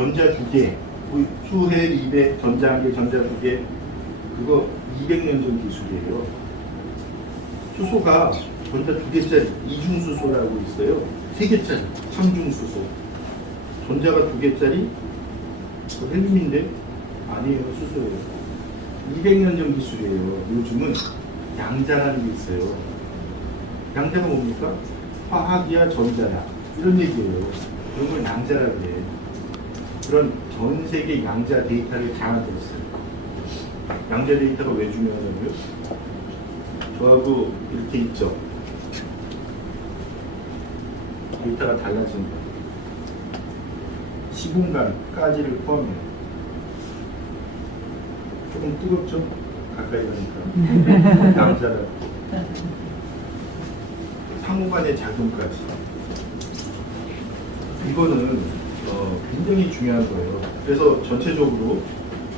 전자 2개, 수해 200, 전자 1개, 전자 2개, 그거 200년 전 기술이에요. 수소가 전자 2개짜리 이중수소라고 있어요. 3개짜리 삼중수소. 전자가 2개짜리 헬륨인데 아니에요, 수소예요. 200년 전 기술이에요. 요즘은 양자라는 게 있어요. 양자가 뭡니까? 화학이야, 전자야, 이런 얘기예요. 그런 걸 양자라고 해. 그런 전 세계 양자 데이터를 장악해 있어요. 양자 데이터가 왜 중요하냐고요? 저하고 이렇게 있죠. 데이터가 달라진다. 시공간까지를 포함해요. 조금 뜨겁죠? 가까이 가니까. 양자라. 상호간의 작용까지. 이거는 굉장히 중요한 거예요. 그래서 전체적으로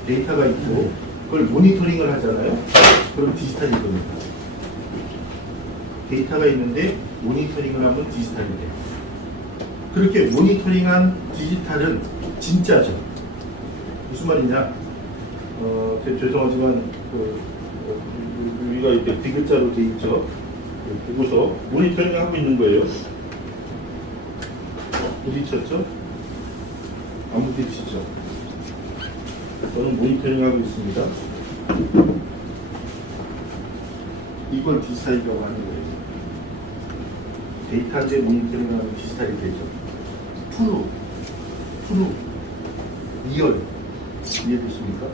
데이터가 있고 그걸 모니터링을 하잖아요. 그럼 디지털이 됩니다. 데이터가 있는데 모니터링을 하면 디지털이 돼요. 그렇게 모니터링한 디지털은 진짜죠. 무슨 말이냐? 죄송하지만 여기가 이렇게 디귿자로 돼 있죠. 보고서 모니터링 하고 있는 거예요. 부딪혔죠? 안 부딪히죠? 저는 모니터링 하고 있습니다. 이걸 디지털이라고 하는 거예요. 데이터인데 모니터링하면 디지털이 되죠. 트루, 리얼, 이해되십니까?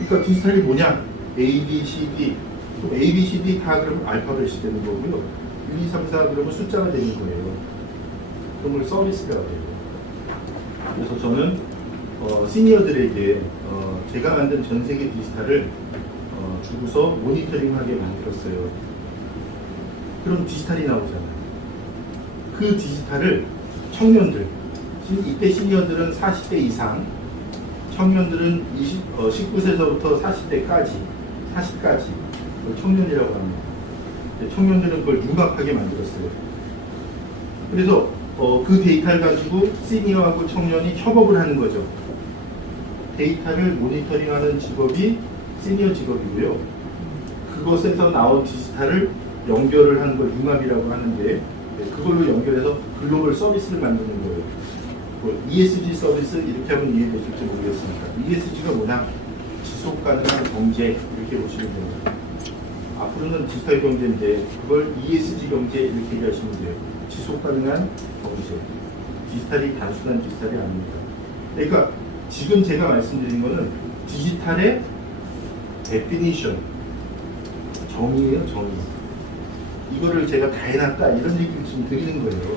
그러니까 디지털이 뭐냐? A, B, C, D. 그럼 A, B, C, D 다 그러면 알파벳이 되는 거고요. 1, 2, 3, 4 그러면 숫자가 되는 거예요. 그런 걸 서비스가 돼요. 그래서 저는 시니어들에게 제가 만든 전 세계 디지털을 주고서 모니터링하게 만들었어요. 그럼 디지털이 나오잖아요. 그 디지털을 청년들, 이때 시니어들은 40대 이상, 청년들은 19세서부터 40대까지, 40까지 청년이라고 합니다. 청년들은 그걸 융합하게 만들었어요. 그래서 그 데이터를 가지고 시니어하고 청년이 협업을 하는 거죠. 데이터를 모니터링하는 직업이 시니어 직업이고요. 그것에서 나온 디지털을 연결을 하는 걸 융합이라고 하는데 그걸로 연결해서 글로벌 서비스를 만드는 거예요. ESG 서비스 이렇게 하면 이해되실지 모르겠습니다. ESG가 뭐냐? 지속 가능한 경제 이렇게 보시면 됩니다. 앞으로는 디지털 경제인데 그걸 ESG 경제 이렇게 얘기하시면 돼요. 지속 가능한 경제. 디지털이 단순한 디지털이 아닙니다. 그러니까 지금 제가 말씀드린 거는 디지털의 데피니션, 정의예요, 정의. 이거를 제가 다 해놨다 이런 얘기를 지금 드리는 거예요.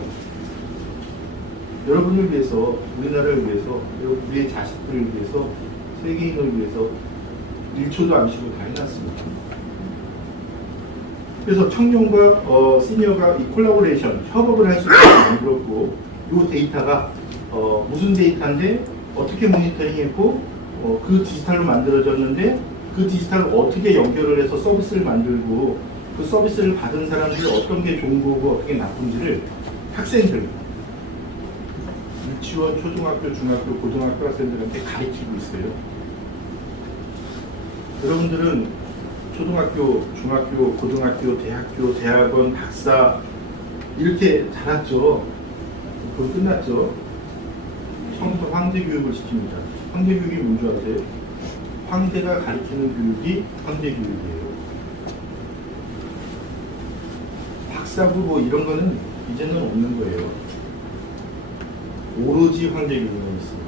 여러분을 위해서, 우리나라를 위해서, 우리의 자식들을 위해서, 세계인을 위해서 1초도 안 쉬고 다 해놨습니다. 그래서 청년과 시니어가 이 콜라보레이션, 협업을 할 수 있게 만들었고 이 데이터가 무슨 데이터인데 어떻게 모니터링했고 그 디지털로 만들어졌는데 그 디지털을 어떻게 연결을 해서 서비스를 만들고 그 서비스를 받은 사람들이 어떤 게 좋은 거고 어떤 게 나쁜지를 학생들, 유치원, 초등학교, 중학교, 고등학교 학생들한테 가르치고 있어요. 여러분들은 초등학교, 중학교, 고등학교, 대학교, 대학원, 박사 이렇게 자랐죠. 그거 끝났죠. 처음부터 황제 교육을 시킵니다. 황제 교육이 뭔지 아세요? 황제가 가르치는 교육이 황제 교육이에요. 박사부 뭐 이런 거는 이제는 없는 거예요. 오로지 황제 교육만 있습니다.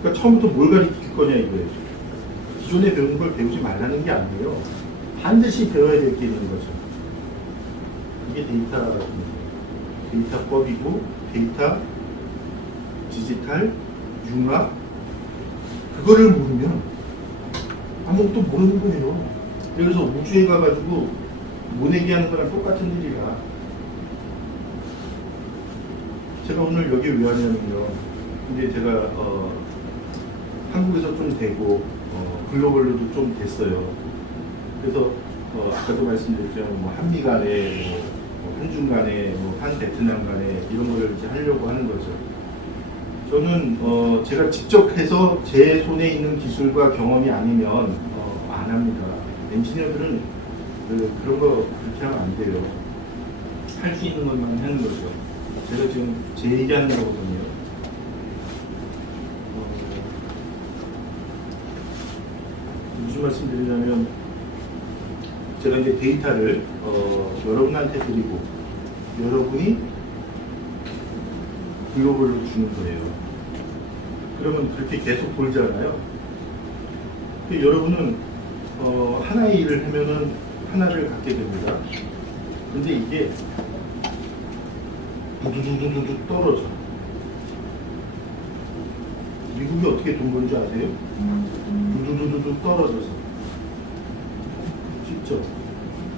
그러니까 처음부터 뭘 가르칠 거냐 이거예요. 기존에 배우는 걸 배우지 말라는 게 아니에요. 반드시 배워야 될 게 있는 거죠. 이게 데이터법이고 데이터, 디지털, 융합 그거를 모르면 아무것도 모르는 거예요. 그래서 우주에 가가지고 모내기 하는 거랑 똑같은 일이라. 제가 오늘 여기 왜 왔냐면요. 근데 제가 한국에서 좀 되고 글로벌로도 좀 됐어요. 그래서 아까도 말씀드렸지만 뭐 한미 간에 한중 간에 한 베트남 간에 이런 거를 이제 하려고 하는 거죠. 저는 제가 직접 해서 제 손에 있는 기술과 경험이 아니면 안 합니다. 엔지니어들은 그런 거 그렇게 하면 안 돼요. 할 수 있는 것만 하는 거죠. 제가 지금 제 얘기하는 거거든요. 무슨 말씀 드리냐면 제가 이제 데이터를 여러분한테 드리고 여러분이 글로벌로 주는 거예요. 그러면 그렇게 계속 돌잖아요. 여러분은 하나의 일을 하면은 하나를 갖게 됩니다. 근데 이게 두두두두두 떨어져. 미국이 어떻게 돈 버는 줄 아세요? 두두두두두 떨어져서. 직접.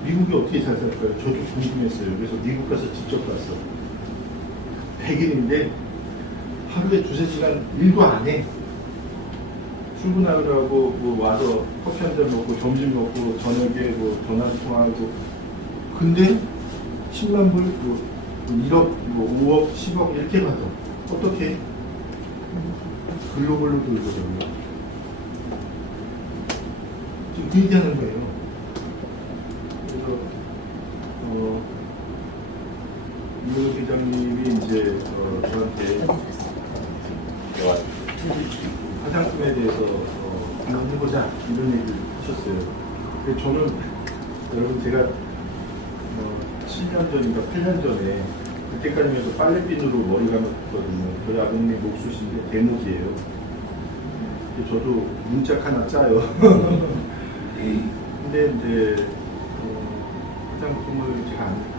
미국이 어떻게 잘 살까요? 저도 궁금했어요. 그래서 미국 가서 직접 봤어. 100일인데 하루에 2~3시간 일도 안 해. 출근하느라고 뭐 와서 커피 한 잔 먹고 점심 먹고 저녁에 뭐 전화 통화하고. 근데 10만 불, 뭐 1억, 뭐 5억, 10억 이렇게 받아. 어떻게? 글로벌로 돌거든요. 지금 그 얘기하는 거예요. 그래서 이호 회장님이 이제 저한테 화장품에 대해서 한번 해보자 이런 얘기를 하셨어요. 근데 저는 여러분 제가 7년 전인가 8년 전에 그때까지만 해도 빨래핀으로 머리 감았거든요. 저희 아버님이 목수신데 대목이에요. 저도 문짝 하나 짜요. 근데 이제 화장품을 제가 아니까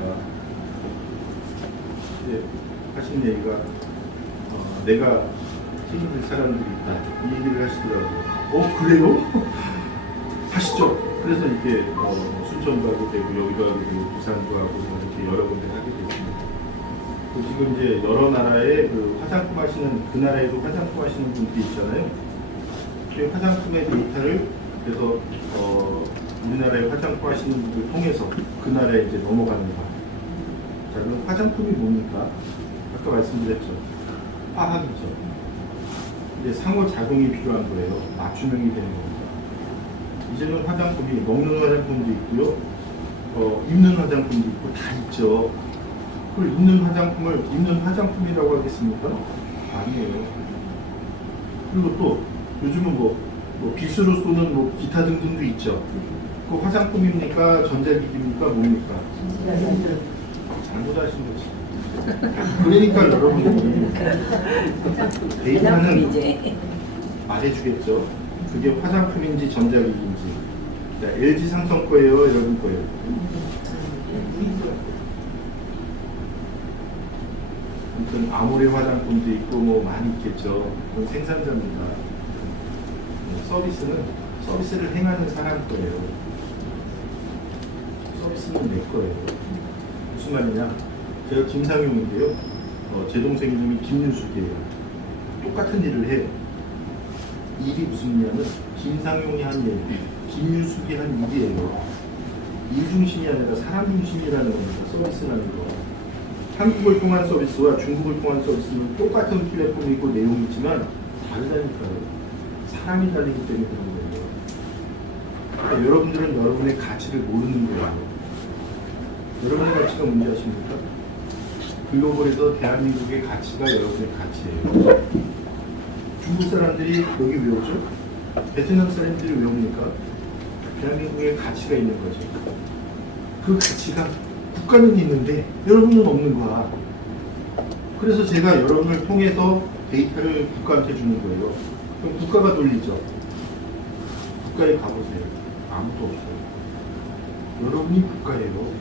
이제 하신 얘기가 내가 책임질 사람들이 있다 이 얘기를 하시더라고요. 그래요? 하시죠. 그래서 이게 순천도 하게 되고 여기도 하게 되고 부산도 하고 이렇게 여러 군데 하게 됐습니다. 지금 이제 여러 나라의 그 화장품 하시는 그 나라에도 화장품 하시는 분들이 있잖아요. 그 화장품의 데이터를 그래서 우리나라의 화장품 하시는 분들 통해서 그 나라에 이제 넘어가는 거. 자, 그럼 화장품이 뭡니까? 아까 말씀드렸죠. 화학이죠. 이제 상호작용이 필요한 거예요. 맞춤형이 되는 겁니다. 이제는 화장품이 먹는 화장품도 있고요, 입는 화장품도 있고 다 있죠. 그걸 입는 화장품이라고 하겠습니까? 아니에요. 그리고 또 요즘은 뭐 빗으로 쏘는 뭐 기타 등등도 있죠. 그 화장품입니까? 전자기기입니까? 뭡니까? 잘못하신 거지. 그러니까 여러분이 데이터는 말해주겠죠. 그게 화장품인지 전자기기인지. 자, LG 삼성 거예요, 여러분 거예요. 아무튼 아모레 화장품도 있고 뭐 많이 있겠죠. 그건 생산자입니다. 서비스를 행하는 사람 거예요. 서비스는 내 거예요. 무슨 말이냐? 제가 김상용인데요. 제 동생 이름이 김윤숙이에요. 똑같은 일을 해요. 일이 무슨 일이냐면 김상용이 한 일, 김윤숙이 한 일이에요. 일 중심이 아니라 사람 중심이라는 겁니다. 서비스라는 거. 한국을 통한 서비스와 중국을 통한 서비스는 똑같은 플랫폼이고 내용이지만 다르다니까요. 사람이 다르기 때문에 그런 거예요. 그러니까 여러분들은 여러분의 가치를 모르는 거예요. 여러분의 가치가 뭔지 아십니까? 글로벌에서 대한민국의 가치가 여러분의 가치예요. 중국 사람들이 여기 왜 오죠? 베트남 사람들이 왜 옵니까? 대한민국의 가치가 있는 거죠. 그 가치가 국가는 있는데 여러분은 없는 거야. 그래서 제가 여러분을 통해서 데이터를 국가한테 주는 거예요. 그럼 국가가 돌리죠. 국가에 가보세요. 아무도 없어요. 여러분이 국가예요.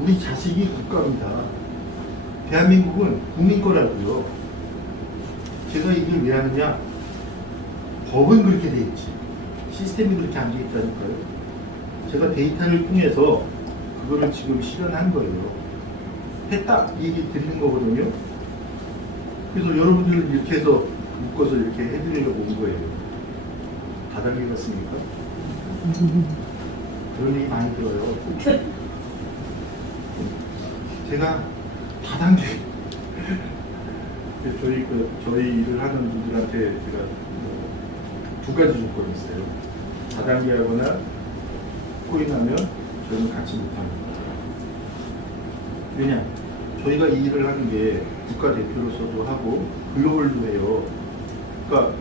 우리 자식이 국가입니다. 대한민국은 국민 거라고요. 제가 이걸 왜 하느냐? 법은 그렇게 돼 있지. 시스템이 그렇게 안 돼 있다니까요. 제가 데이터를 통해서 그거를 지금 실현한 거예요. 했다 이 얘기 드리는 거거든요. 그래서 여러분들 이렇게 해서 묶어서 이렇게 해드리려고 온 거예요. 다단계 같습니까? 그런 얘기 많이 들어요. 제가 다단계 저희 일을 하는 분들한테 제가 두 가지 조건이 있어요. 다단계하거나 코인하면 저는 같이 못합니다. 왜냐? 저희가 이 일을 하는 게 국가 대표로서도 하고 글로벌도 해요. 그러니까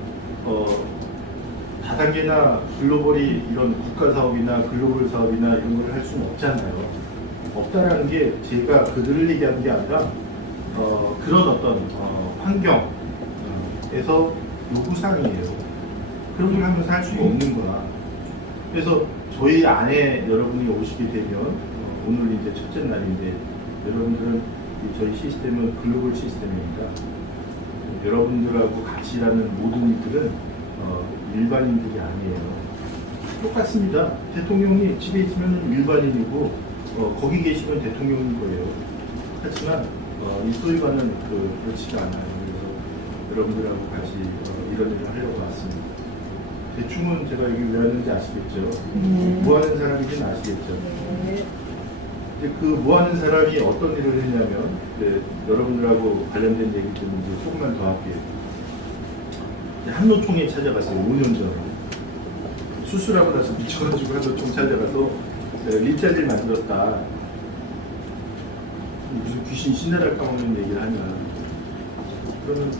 다단계나 글로벌이 이런 국가 사업이나 글로벌 사업이나 이런 걸 할 수는 없잖아요. 없다라는 게 제가 그들을 얘기하는 게 아니라 그런 어떤 환경에서 요구사항이에요. 그런 걸 하면서 할 수가 없는 거야. 그래서 저희 안에 여러분이 오시게 되면 오늘 이제 첫째 날인데 여러분들은 저희 시스템은 글로벌 시스템이니까 여러분들하고 같이 일하는 모든 이들은 일반인들이 아니에요. 똑같습니다. 대통령이 집에 있으면 일반인이고 거기 계시면 대통령인 거예요. 하지만 이 소위반은 그렇지가 않아요. 그래서 여러분들하고 같이 이런 일을 하려고 왔습니다. 대충은 제가 여기 왜 왔는지 아시겠죠? 뭐 하는 사람인지는 아시겠죠? 근데 그 뭐 하는 사람이 어떤 일을 했냐면 여러분들하고 관련된 얘기 좀 이제 조금만 더 할게요. 한노총에 찾아갔어요. 5년 전에. 수술하고 나서 미쳐가지고 한노총 찾아가서 일자리를 만들었다. 무슨 귀신 신나랄 까먹는 얘기를 하냐. 그러면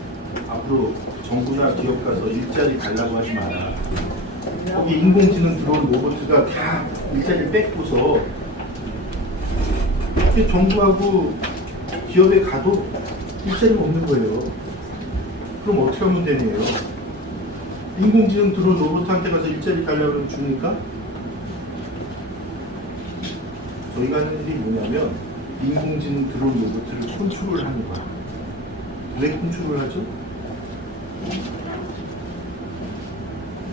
앞으로 정부나 기업 가서 일자리 달라고 하지 마라. 거기 인공지능 들어온 로봇가 다 일자리를 뺏고서 정부하고 기업에 가도 일자리가 없는 거예요. 그럼 어떻게 하면 되네요? 인공지능 들어온 로봇한테 가서 일자리 달라고 하면 줍니까? 저희가 하는 일이 뭐냐면 인공지능 들어온 로봇을 컨트롤을 하는 거야. 왜 컨트롤을 하죠?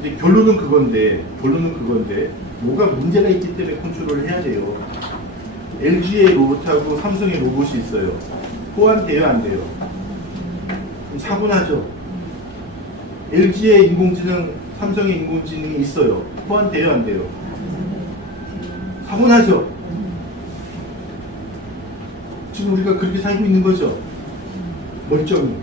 이제 결론은 그건데 뭐가 문제가 있기 때문에 컨트롤을 해야 돼요. LG의 로봇하고 삼성의 로봇이 있어요. 호환돼요, 안 돼요? 그럼 사고 나죠. LG의 인공지능, 삼성의 인공지능이 있어요. 호환돼요, 안 돼요? 사고 나죠. 지금 우리가 그렇게 살고 있는 거죠. 멀쩡히.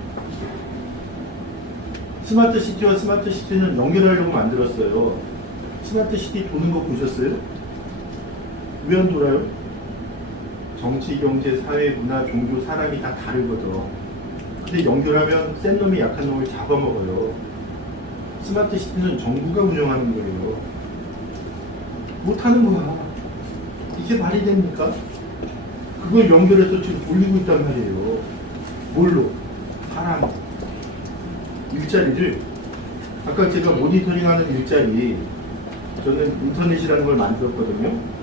스마트 시티와 스마트 시티는 연결하려고 만들었어요. 스마트 시티 도는 거 보셨어요? 왜 안 돌아요? 정치, 경제, 사회, 문화, 종교, 사람이 다 다르거든. 근데 연결하면 센 놈이 약한 놈을 잡아먹어요. 스마트 시티는 정부가 운영하는 거예요. 못하는 거야. 이게 말이 됩니까? 그걸 연결해서 지금 돌리고 있단 말이에요. 뭘로? 사람. 일자리를. 아까 제가 모니터링하는 일자리, 저는 인터넷이라는 걸 만들었거든요.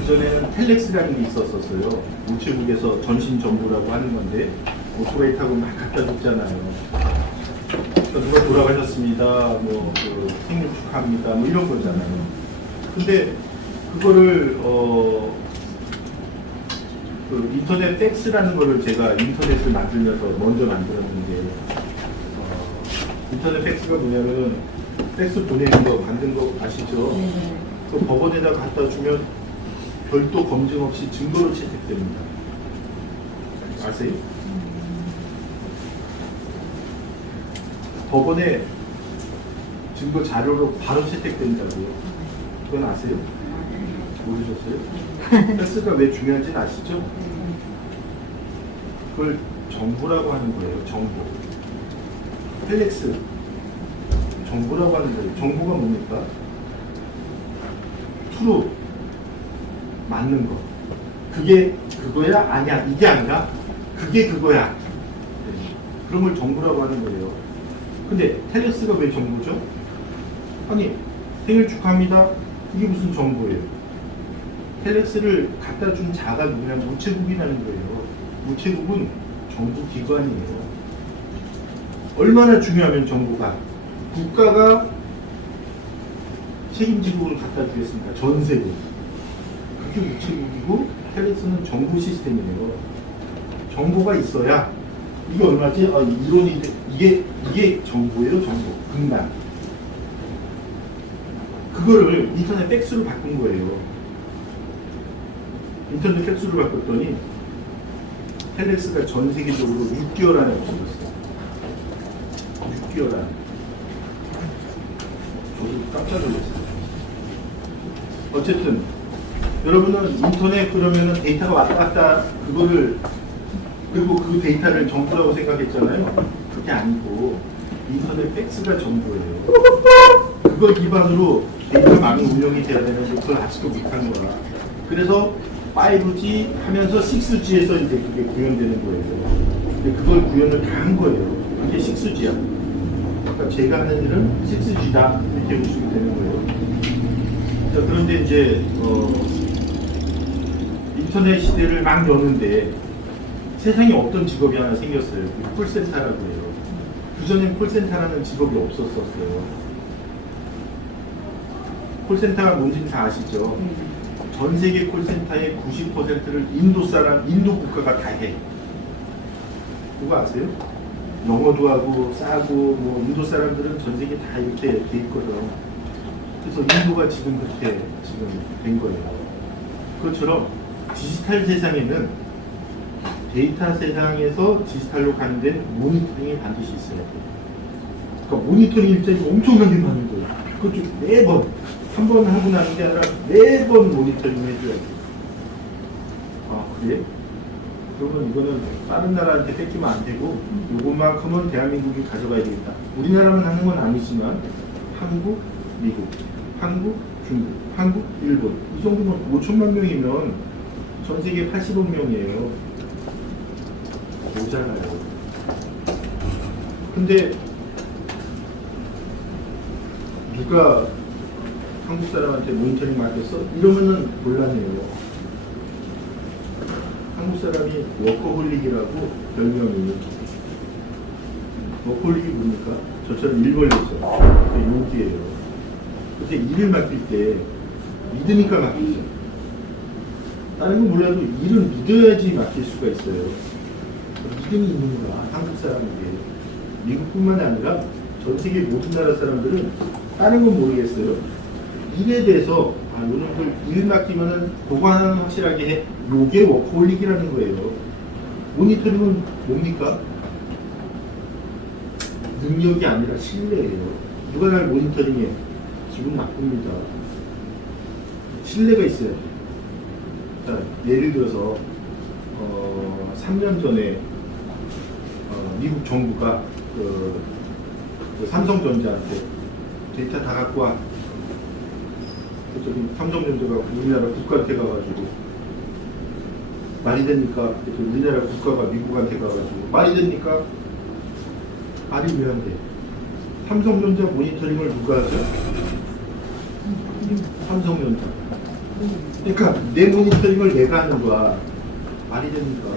그전에는 텔렉스라는 게 있었어요. 우체국에서 전신정보라고 하는 건데 오토바이 타고 막 갖다 줬잖아요. 그러니까 누가 돌아가셨습니다. 생일 축하합니다. 이런 거잖아요. 근데 그거를 인터넷 팩스라는 거를 제가 인터넷을 만들면서 먼저 만들었는데 인터넷 팩스가 뭐냐면 팩스 보내는 거 만든 거 아시죠? 그 법원에다 갖다 주면 별도 검증 없이 증거로 채택됩니다. 아세요? 법원에 증거 자료로 바로 채택된다고요. 그건 아세요? 모르셨어요? 팩스가 왜 중요한지는 아시죠? 그걸 정보라고 하는 거예요. 정보. 텔렉스. 정보라고 하는 거예요. 정보가 뭡니까? 트루. 맞는 거. 그게 그거야? 아니야. 이게 아니라 그게 그거야. 그런 걸 정보라고 하는 거예요. 근데 텔렉스가 왜 정보죠? 아니, 생일 축하합니다. 이게 무슨 정보예요? 텔렉스를 갖다 준 자가 누구냐면 우체국이라는 거예요. 우체국은 정부 기관이에요. 얼마나 중요하면 정보가 국가가 책임지고 갖다 주겠습니까? 전세금. 그게 우체국이고 텔렉스는 정보 시스템이에요. 정보가 있어야 이게 얼마지? 이론이 이게 정보예요, 정보. 극단. 그거를 인터넷 팩스로 바꾼 거예요. 인터넷 팩스로 바꿨더니 텔렉스가 전 세계적으로 6개월 안에 없어졌어요. 6개월 안에. 저도 깜짝 놀랐어요. 어쨌든 여러분은 인터넷 그러면은 데이터가 왔다 갔다 그거를 그리고 그 데이터를 정보라고 생각했잖아요. 그게 아니고 인터넷 팩스가 정보예요. 그걸 기반으로 데이터망이 운영이 돼야 되는데 그걸 아직도 못한 거야. 그래서 5G 하면서 6G에서 이제 그게 구현되는 거예요. 근데 그걸 구현을 다 한 거예요. 그게 6G야. 그러니까 제가 하는 일은 6G다 이렇게 보시면 되는 거예요. 자, 그런데 이제 인터넷 시대를 막 여는데 세상에 없던 직업이 하나 생겼어요. 콜센터라고 해요. 그전엔 콜센터라는 직업이 없었어요. 콜센터가 뭔지는 다 아시죠? 전 세계 콜센터의 90%를 인도 국가가 다 해. 그거 아세요? 영어도 하고 싸고 뭐 인도 사람들은 전 세계 다 이렇게 돼 있거든. 그래서 인도가 지금 그렇게 지금 된 거예요. 그것처럼 디지털 세상에는 데이터 세상에서 디지털로 가는 데는 모니터링이 반드시 있어야 돼요. 그러니까 모니터링 일정이 엄청나게 많은 거예요. 그것도 매번 한 번 하고 나는 게 아니라 매번 모니터링 해줘야 돼요. 아 그래? 그러면 이거는 다른 나라한테 뺏기면 안 되고 요것만큼은 대한민국이 가져가야 되겠다. 우리나라만 하는 건 아니지만 한국, 미국, 한국, 중국, 한국, 일본 이 정도면 5천만 명이면 전 세계 80억 명이에요. 모자라요. 근데 누가 한국 사람한테 모니터링 맡겼어? 이러면은 곤란해요. 한국 사람이 워커홀릭이라고 별명이. 워커홀릭이 뭡니까? 저처럼 일 벌렸죠. 용기예요. 근데 일을 맡길 때 믿으니까 맡기죠. 다른 건 몰라도 일은 믿어야지 맡길 수가 있어요. 믿음이 있는 거야, 한국 사람에게. 미국뿐만 아니라 전 세계 모든 나라 사람들은 다른 건 모르겠어요. 일에 대해서 요놈들 일 맡기면은 그거 하나는 확실하게 해. 요게 워크홀릭이라는 거예요. 모니터링은 뭡니까? 능력이 아니라 신뢰예요. 누가 날 모니터링해? 기분 나쁩니다. 신뢰가 있어요. 자, 예를 들어서 3년 전에 미국 정부가 그 삼성전자한테 데이터 다 갖고 와. 그랬더니 삼성전자가 우리나라 국가한테 가가지고 말이 됩니까? 우리나라 국가가 미국한테 가가지고 말이 됩니까? 말이 왜 안 돼? 삼성전자 모니터링을 누가 하죠? 삼성전자. 그러니까 내 모니터링을 내가 하는 거야. 말이 됩니까?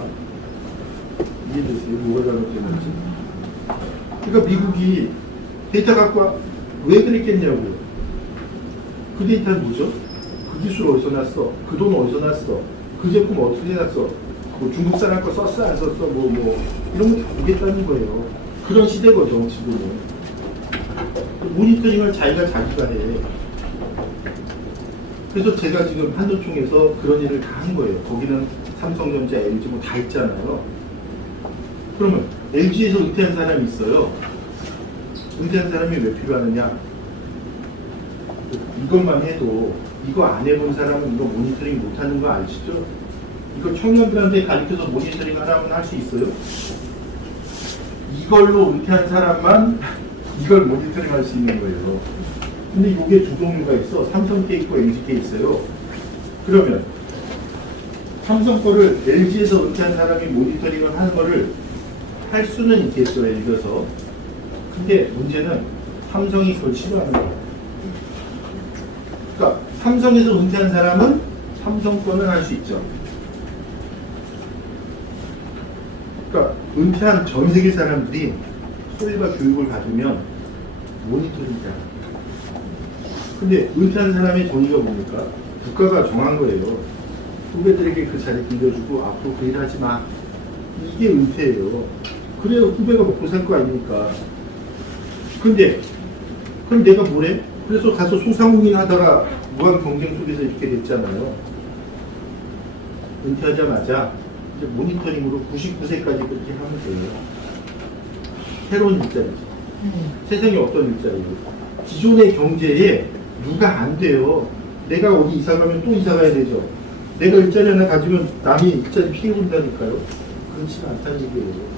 이해되세요? 뭐가 잘못됐는지? 그러니까 미국이 데이터 갖고 와. 왜 그랬겠냐고요. 그 데이터는 뭐죠? 그 기술 어디서 났어? 그 돈 어디서 났어? 그 제품 어떻게 났어? 뭐 중국 사람 거 썼어 안 썼어? 뭐 이런 거 다 보겠다는 거예요. 그런 시대거든 지금은. 모니터링을 자기가 해. 그래서 제가 지금 한전총에서 그런 일을 다 한 거예요. 거기는 삼성전자, LG 뭐 다 있잖아요. 그러면 LG에서 은퇴한 사람이 있어요. 은퇴한 사람이 왜 필요하느냐? 이것만 해도 이거 안 해본 사람은 이거 모니터링 못하는 거 아시죠? 이거 청년들한테 가르쳐서 모니터링 하라면 할 수 있어요? 이걸로 은퇴한 사람만 이걸 모니터링 할 수 있는 거예요. 근데 이게 두 종류가 있어. 삼성 게 있고 LG 게 있어요. 그러면 삼성 거를 LG에서 은퇴한 사람이 모니터링을 하는 거를 할 수는 있겠죠, 예를 들어서. 근데 문제는 삼성이 그걸 싫어하는 거예요. 그러니까 삼성에서 은퇴한 사람은 삼성 거는 할 수 있죠. 그러니까 은퇴한 전 세계 사람들이 소위가 교육을 받으면 모니터링이잖아. 근데 은퇴한 사람의 정의가 뭡니까? 국가가 정한 거예요. 후배들에게 그 자리 빌려주고 앞으로 그 일 하지 마. 이게 은퇴예요. 그래야 후배가 먹고 살 거 아닙니까? 근데 그럼 내가 뭐래? 그래서 가서 소상공인 하다가 무한 경쟁 속에서 이렇게 됐잖아요. 은퇴하자마자 이제 이제 모니터링으로 99세까지 그렇게 하면 돼요. 새로운 일자리죠. 세상에 어떤 일자리예요? 기존의 경제에 누가 안 돼요. 내가 어디 이사 가면 또 이사 가야 되죠. 내가 일자리 하나 가지면 남이 일자리 피해 본다니까요. 그렇지는 않다는 얘기예요.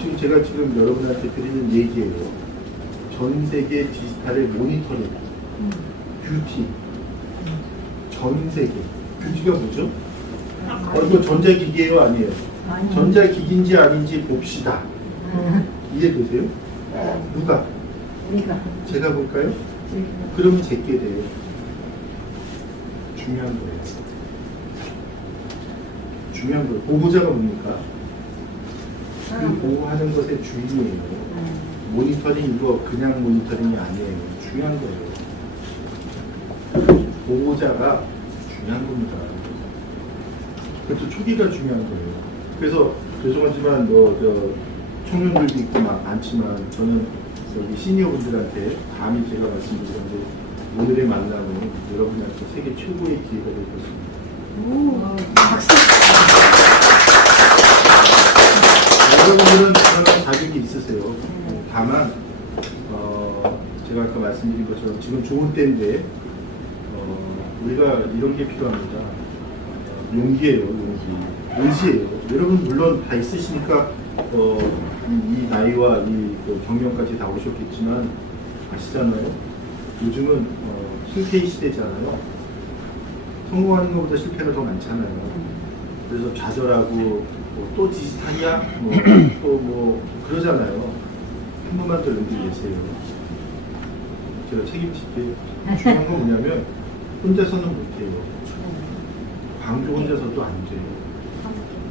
지금 제가 지금 여러분한테 드리는 얘기예요. 전 세계 디지털의 모니터링, 뷰티, 전 세계. 뷰티가 뭐죠? 이거 전자기기예요, 아니에요? 전자기기인지 아닌지 봅시다. 이해되세요? 누가? 우리가. 제가 볼까요? 그러면 제게 돼요. 중요한 거예요. 중요한 거예요. 보호자가 뭡니까? 그 보호하는 것의 주인이에요. 모니터링 이거 그냥 모니터링이 아니에요. 중요한 거예요. 보호자가 중요한 겁니다. 그것도 초기가 중요한 거예요. 그래서 죄송하지만 청년들도 있고 많지만 저는 여기 시니어분들한테 감히 제가 말씀드리는데 오늘의 만남은 여러분한테 세계 최고의 기회가 될 것입니다. 박수. 여러분들은 그런 자격이 있으세요. 다만 제가 아까 말씀드린 것처럼 지금 좋은 때인데 우리가 이런 게 필요합니다. 용기예요, 용기. 의지예요. 여러분 물론 다 있으시니까 이 나이와 이 경력까지 다 오셨겠지만 아시잖아요. 요즘은 실패 시대잖아요. 성공하는 것보다 실패가 더 많잖아요. 그래서 좌절하고 또 디지털이야? 또 그러잖아요. 한 번만 더 용기 내세요. 제가 책임질게. 중요한 건 뭐냐면 혼자서는 못해요. 광주 혼자서도 안 돼요.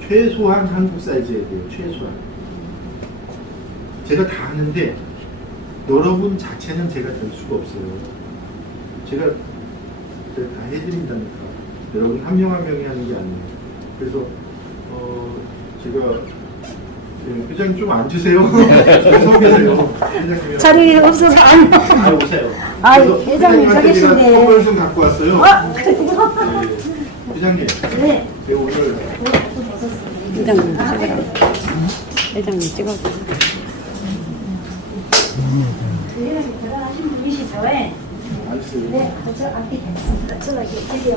최소한 한국 사이즈에 돼요. 최소한. 제가 다 하는데 여러분 자체는 제가 될 수가 없어요. 제가 다 해드린다니까. 여러분 한 명 한 명이 하는 게 아니에요. 그래서 제가 회장님 좀 앉으세요. 서 계세요. 회장님. 자리 없어서 안. 오세요. 아, 회장님 서 계신데. 선물 좀 갖고 왔어요. 그래요? 네. 회장님. 네. 제가 오늘 회장님 찍어요. 회장님 찍어요. 회장님 돌아가신 분이시죠? 네. 앉으세요. 저 앞에 있습니다. 저 여기 드디어.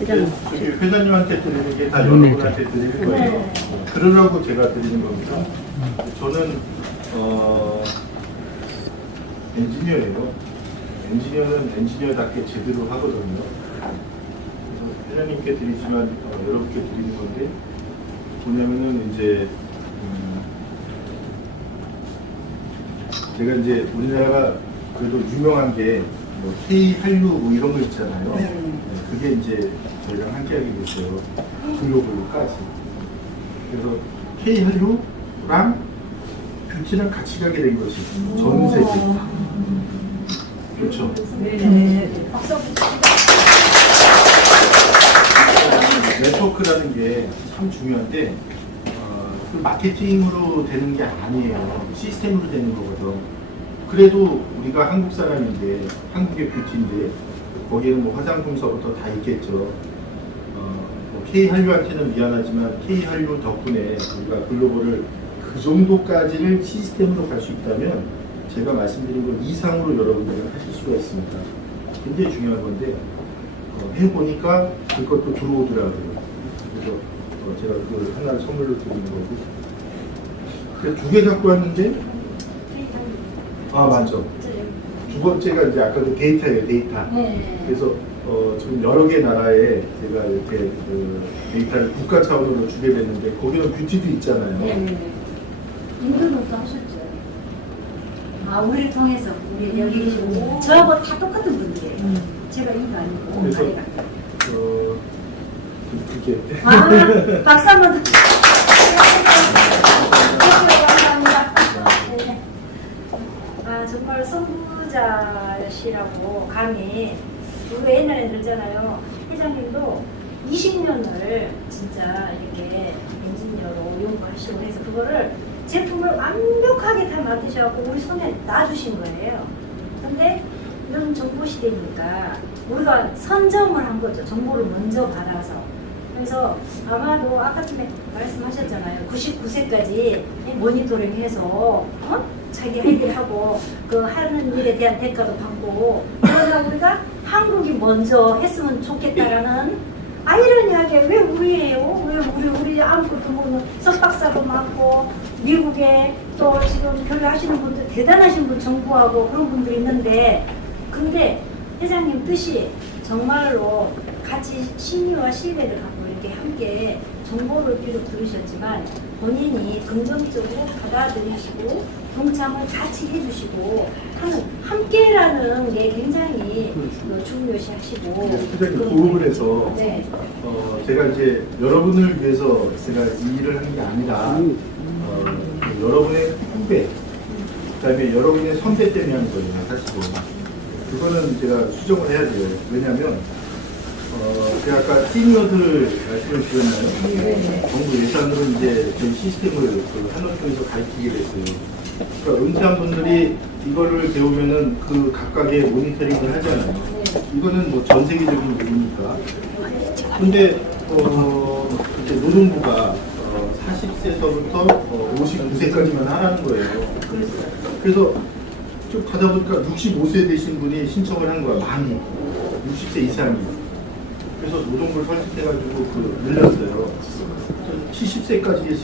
회장님. 저기 회장님한테 드리는 게 다 여러분한테 드리는 거예요. 그러려고 제가 드리는 겁니다. 저는 엔지니어예요. 엔지니어는 엔지니어답게 제대로 하거든요. 그래서 회장님께 드리지만 여러분께 드리는 건데 뭐냐면은 이제 제가 이제 우리나라가 그래도 유명한 게 K 한류 이런 거 있잖아요. 그게 이제 저희랑 함께하게 됐어요. 글로벌로까지. 그래서 K 한류랑 뷰티랑 같이 가게 된 것이 전 세계. 그렇죠. 네. 네트워크라는 게 참 중요한데 그 마케팅으로 되는 게 아니에요. 시스템으로 되는 거거든. 그래도 우리가 한국 사람인데 한국의 뷰티인데 거기에는 뭐 화장품서부터 다 있겠죠. K 한류한테는 미안하지만 K 한류 덕분에 우리가 글로벌을 그 정도까지를 시스템으로 갈 수 있다면 제가 말씀드린 것 이상으로 여러분들은 하실 수가 있습니다. 굉장히 중요한 건데 해보니까 그것도 들어오더라고요. 그래서 제가 그걸 하나 선물로 드리는 거고. 그래서 2개 갖고 왔는데 맞아. 두 번째가 이제 아까 그 데이터예요, 데이터. 네. 그래서 지금 여러 개 나라에 제가 이렇게 그 데이터를 국가 차원으로 주게 됐는데 거기는 뷰티도 있잖아요. 네. 인터넷도 하셨죠? 우리를 통해서 우리 여기 계시고 저하고 다 똑같은 분들이에요. 제가 이거 아니고 그래서 많이 갔어요. 그게 박수 한번 감사합니다. 네. 정말 선구자시라고 감히 우리가 옛날에 들잖아요. 회장님도 20년을 진짜 이렇게 엔지니어로 연구하시고 해서 그거를 제품을 완벽하게 다 만드셔갖고 우리 손에 놔주신 거예요. 근데 이런 정보 시대니까 우리가 선점을 한 거죠. 정보를 먼저 받아서. 그래서 아마도 아까 전에 말씀하셨잖아요. 99세까지 모니터링해서 자기 할 일 하고 그 하는 일에 대한 대가도 받고 그러다 우리가 한국이 먼저 했으면 좋겠다라는 아이러니하게 왜 우리예요? 왜 우리 아무것도 모르는 석박사도 많고 미국에 또 지금 교류하시는 분들 대단하신 분 정부하고 그런 분들이 있는데 근데 회장님 뜻이 정말로 같이 시니어와 시베를 갖고 이렇게 함께 정보를 비록 들으셨지만 본인이 긍정적으로 받아들이시고 동참을 같이 해주시고 하는 함께라는 게 굉장히 중요시하시고 회장님 그 부분에서 네. 제가 이제 여러분을 위해서 제가 이 일을 하는 게 아니라 여러분의 후배 그다음에 여러분의 선배 때문에 하는 거예요. 사실은 그거는 제가 수정을 해야 돼요. 왜냐하면 제가 아까 시니어들 말씀을 드렸나요? 정부 예산으로 이제 저희 시스템을 그 한원통에서 가르치게 됐어요. 그러니까 은퇴한 분들이 이거를 배우면은 그 각각의 모니터링을 하잖아요. 이거는 뭐 전 세계적인 일이니까. 근데 이제 노동부가 40세서부터 59세까지만 하라는 거예요. 그래서 쭉 가다 보니까 65세 되신 분이 신청을 한 거야. 많이 60세 이상이. 그래서 노동부를 설득해가지고 늘렸어요. 70세까지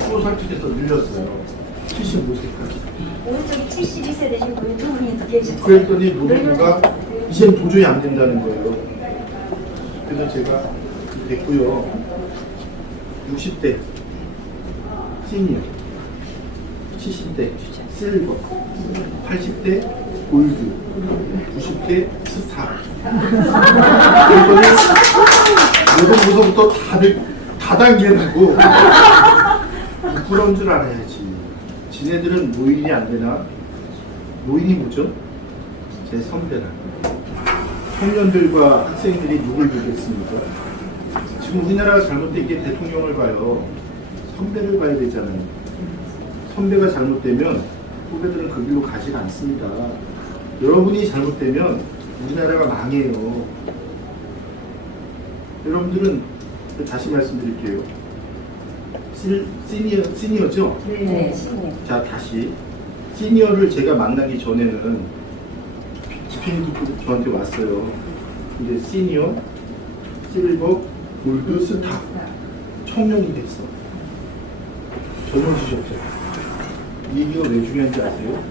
또 설득해서 늘렸어요. 75세까지. 오른쪽에 72세 되신 분이 두 분이 더 계셨어요. 그랬더니 노동부가 이젠 도저히 안 된다는 거예요. 그래서 제가 됐고요. 60대 시니어, 70대 실버, 80대 골드, 90대 스타. 그랬더니 노동부서부터 다들 다단계라고 부끄러운 줄 알아야지. 지네들은 노인이 안 되나? 노인이 뭐죠? 제 선배라. 청년들과 학생들이 누굴 보겠습니까? 지금 우리나라가 잘못된 게 대통령을 봐요. 선배를 봐야 되잖아요. 선배가 잘못되면 후배들은 그 길로 가지 않습니다. 여러분이 잘못되면 우리나라가 망해요. 여러분들은 다시 말씀드릴게요. 시니어죠? 네, 시니어. 자, 다시 시니어를 제가 만나기 전에는 지피님도 저한테 왔어요. 근데 시니어, 실버, 골드, 스타 청년이 됐어. 젊어지셨죠? 이 얘기가 왜 중요한지 아세요?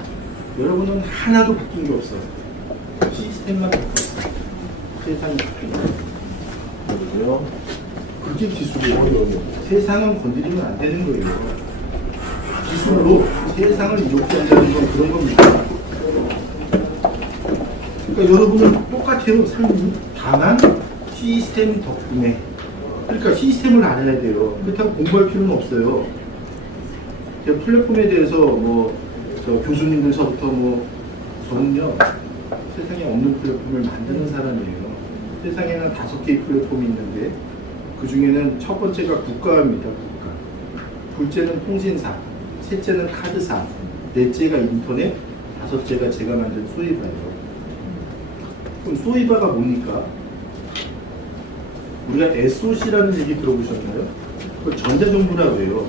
여러분은 하나도 바뀐 게 없어. 시스템만 바뀌었어. 세상이 바뀐 거예요. 그게 기술이에요. 세상은 건드리면 안 되는 거예요. 기술로 세상을 이롭게 한다는 건 그런 겁니다. 그러니까 여러분은 똑같아요. 삶이. 다만 시스템 덕분에. 그러니까 시스템을 알아야 돼요. 그렇다고 공부할 필요는 없어요. 제가 플랫폼에 대해서 저 교수님들서부터 저는요 세상에 없는 플랫폼을 만드는 사람이에요. 세상에는 5개의 플랫폼이 있는데 그 중에는 첫 번째가 국가입니다. 국가. 둘째는 통신사, 셋째는 카드사, 넷째가 인터넷, 다섯째가 제가 만든 소이바예요. 그럼 소이바가 뭡니까? 우리가 SOC라는 얘기 들어보셨나요? 그걸 전자정부라고 해요.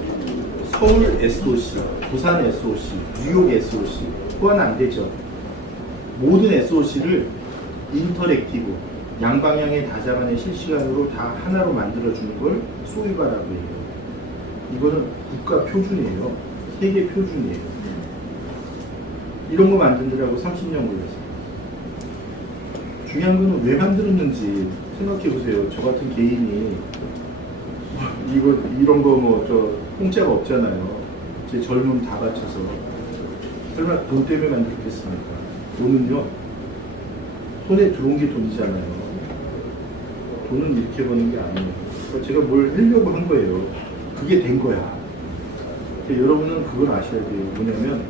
서울 SOC, 부산 SOC, 뉴욕 SOC, 호환 안 되죠. 모든 SOC를 인터랙티브, 양방향의 다자간의 실시간으로 다 하나로 만들어주는 걸 소이바라고 해요. 이거는 국가 표준이에요. 세계 표준이에요. 이런 거 만드느라고 30년 걸렸어요. 중요한 거는 왜 만들었는지 생각해 보세요. 저 같은 개인이 이런 거 공짜가 없잖아요. 제 젊음 다 바쳐서 설마 돈 때문에 만들었겠습니까? 돈은요 손에 들어온 게 돈이잖아요. 돈은 이렇게 버는 게 아니에요. 그러니까 제가 뭘 하려고 한 거예요. 그게 된 거야. 근데 여러분은 그걸 아셔야 돼요. 뭐냐면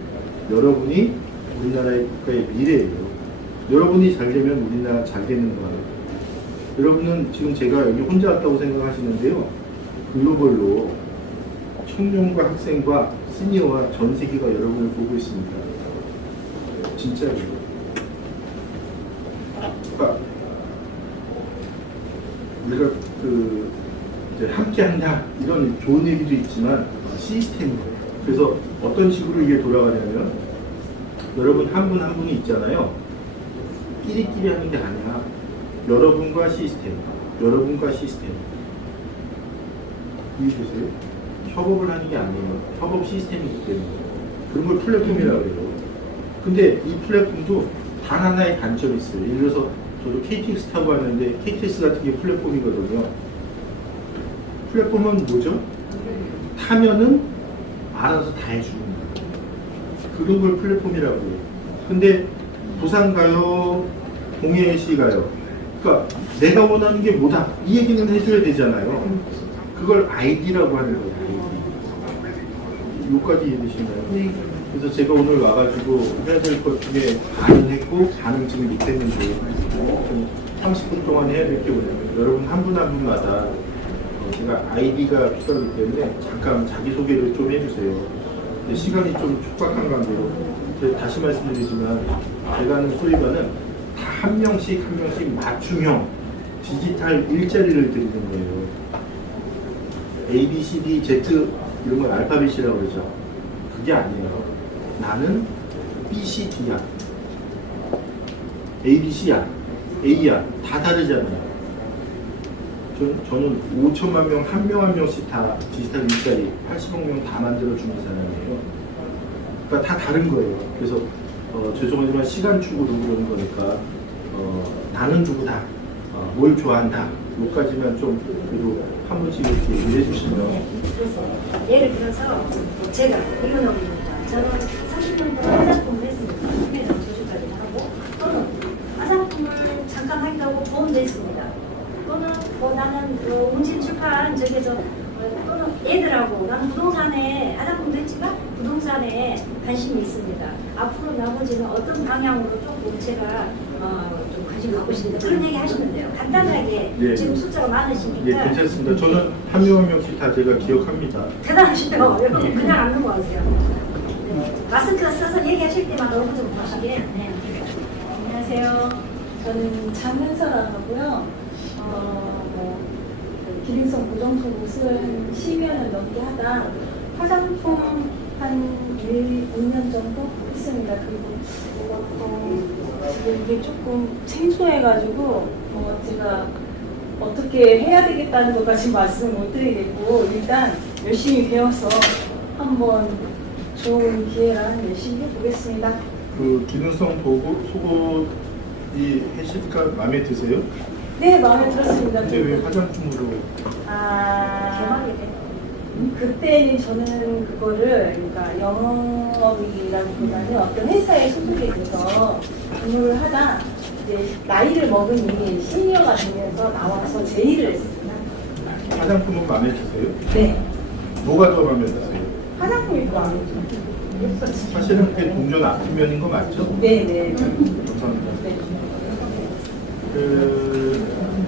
여러분이 우리나라의 국가의 미래예요. 여러분이 잘 되면 우리나라 잘 되는 거예요. 여러분은 지금 제가 여기 혼자 왔다고 생각하시는데요. 글로벌로 청년과 학생과 시니어와 전 세계가 여러분을 보고 있습니다. 진짜예요. 그러니까 우리가 그 이제 함께한다 이런 좋은 얘기도 있지만 시스템이에요. 그래서 어떤 식으로 이게 돌아가냐면 여러분 한 분 한 분이 있잖아요. 끼리끼리 하는 게 아니야. 여러분과 시스템, 여러분과 시스템. 이해되세요? 협업을 하는 게 아니에요. 협업 시스템이기 때문에 그런 걸 플랫폼이라고 해요. 근데 이 플랫폼도 단 하나의 단점이 있어요. 예를 들어서 저도 KTX 타고 왔는데 KTX 같은 게 플랫폼이거든요. 플랫폼은 뭐죠? 타면은 알아서 다 해주는 거예요. 그런 걸 플랫폼이라고 해요. 근데 부산 가요, 동해시 가요. 그러니까 내가 원하는 게 뭐다 이 얘기는 해줘야 되잖아요. 그걸 아이디라고 하는 거예요. 아이디. 여기까지 이해되시나요? 네. 그래서 제가 오늘 와가지고 해야 될 것 중에 반은 했고 반은 지금 못했는데 30분 동안 해야 될 게 뭐냐면 여러분 한 분 한 분마다 제가 아이디가 필요하기 때문에 잠깐 자기소개를 좀 해주세요. 근데 시간이 좀 촉박한 관계로 제가 다시 말씀드리지만 제가 하는 소리반은 다 한 명씩 맞춤형 디지털 일자리를 드리는 거예요. A, B, C, D, Z 이런 걸 알파벳이라고 그러죠. 그게 아니에요. 나는 B, C, D야. A, B, C야. A야. 다 다르잖아요. 저는 5천만 명, 한 명 한 명씩 다 디지털 일자리 80억 명 다 만들어주는 사람이에요. 그러니까 다 다른 거예요. 그래서 죄송하지만 시간 축으로 그러는 거니까 나는 누구다, 뭘 좋아한다, 여기까지만 좀 그래도 한 번씩 이렇게 얘기해 주시면. 네, 그래서 예를 들어서 제가 이건업입니다. 저는 30년 동안 화장품을 했습니다. 회장 조직까지 하고 또는 화장품을 잠깐 하기도 보험도 했습니다. 또는 나는 운진출판 또는 애들하고 나는 부동산에 화장품도 했지만 부동산에 관심이 있습니다. 앞으로 나머지는 어떤 방향으로 조금 제가 좀 관심 갖고 싶은데 그런 얘기 하시면 돼요. 간단하게 예. 지금 숫자가 많으시니까. 예, 괜찮습니다. 저는 한 명 한 명씩 다 제가 기억합니다. 대단하시죠? 여러분 그냥 안 넘어가세요. 네. 마스크 써서 얘기하실 때마다 얼굴 좀 보시게. 네. 안녕하세요. 저는 장은서라고 하고요. 기능성 보정소 옷을 한 10년을 넘게 하다 화장품 한 5년 정도 했습니다. 그리고 지금 이게 조금 생소해가지고 제가 어떻게 해야 되겠다는 것까지 말씀 못 드리겠고 일단 열심히 배워서 한번 좋은 기회랑 열심히 해보겠습니다. 그 기능성 속옷이 해실까 마음에 드세요? 네, 마음에 들었습니다. 근데 왜 화장품으로? 개발이 돼. 그때는 저는 그거를 그러니까 영업이라기보다는 어떤 회사에 소속이 돼서 근무를 하다 이제 나이를 먹으니 시니어가 되면서 나와서 제 일을 했습니다. 화장품은 마음에 드세요? 네, 뭐가 더 마음에 드세요? 화장품이 더 마음에 들어요. 사실은 그게 동전 앞면인 거 맞죠? 네, 네. 감사합니다. 네.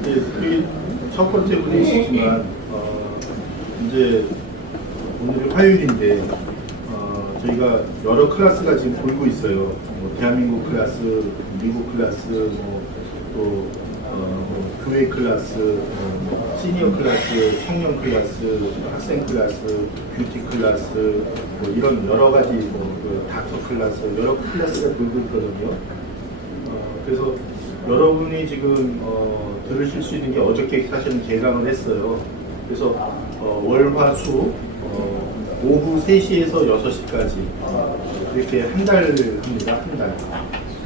이제 우리 첫 번째 분이시지만 이제 오늘이 화요일인데 저희가 여러 클래스가 지금 돌고 있어요. 뭐 대한민국 클래스, 미국 클래스, 또 교회 클래스, 시니어 클래스, 청년 클래스, 학생 클래스, 뷰티 클래스, 뭐 이런 여러 가지 그 닥터 클래스, 여러 클래스가 돌고 있거든요. 그래서 여러분이 지금 들으실 수 있는 게 어저께 사실은 개강을 했어요. 그래서 월, 화, 수 오후 3시에서 6시까지 이렇게 한 달 합니다. 한 달.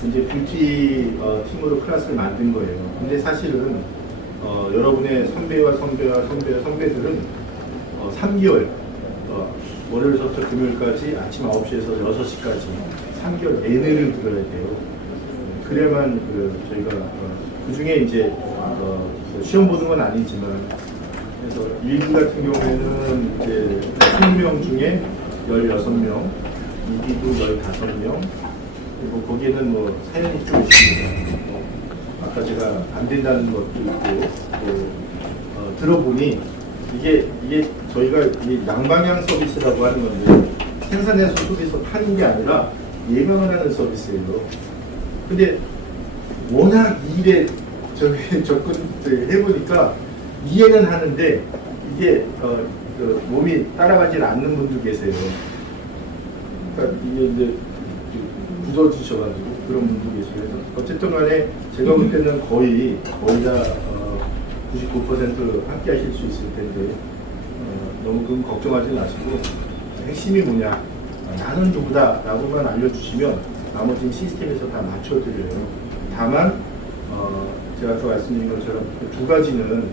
이제 뷰티 팀으로 클래스를 만든 거예요. 근데 사실은 여러분의 선배들은 3개월 월요일부터 금요일까지 아침 9시에서 6시까지 3개월 내내를 들어야 돼요. 그래야만 저희가 그 중에 이제 시험 보는 건 아니지만 그래서 1기 같은 경우에는 이제 20명 중에 16명, 2기도 15명, 그리고 거기에는 뭐 사연이 좀 있습니다. 아까 제가 안 된다는 것도 있고 또 들어보니 이게 저희가 이 양방향 서비스라고 하는 건데 생산해서 소비해서 파는 게 아니라 예방을 하는 서비스예요. 근데 워낙 일에 접근 해보니까 이해는 하는데 이게 그 몸이 따라가지 않는 분도 계세요. 그러니까 이게 이제 굳어지셔가지고 그런 분도 계시고 해서 어쨌든 간에 제가 볼 때는 거의 다 99% 함께 하실 수 있을 텐데 너무 그건 걱정하지 마시고 핵심이 뭐냐, 나는 누구다 라고만 알려주시면 나머지는 시스템에서 다 맞춰드려요. 다만 제가 아까 말씀드린 것처럼 그 두 가지는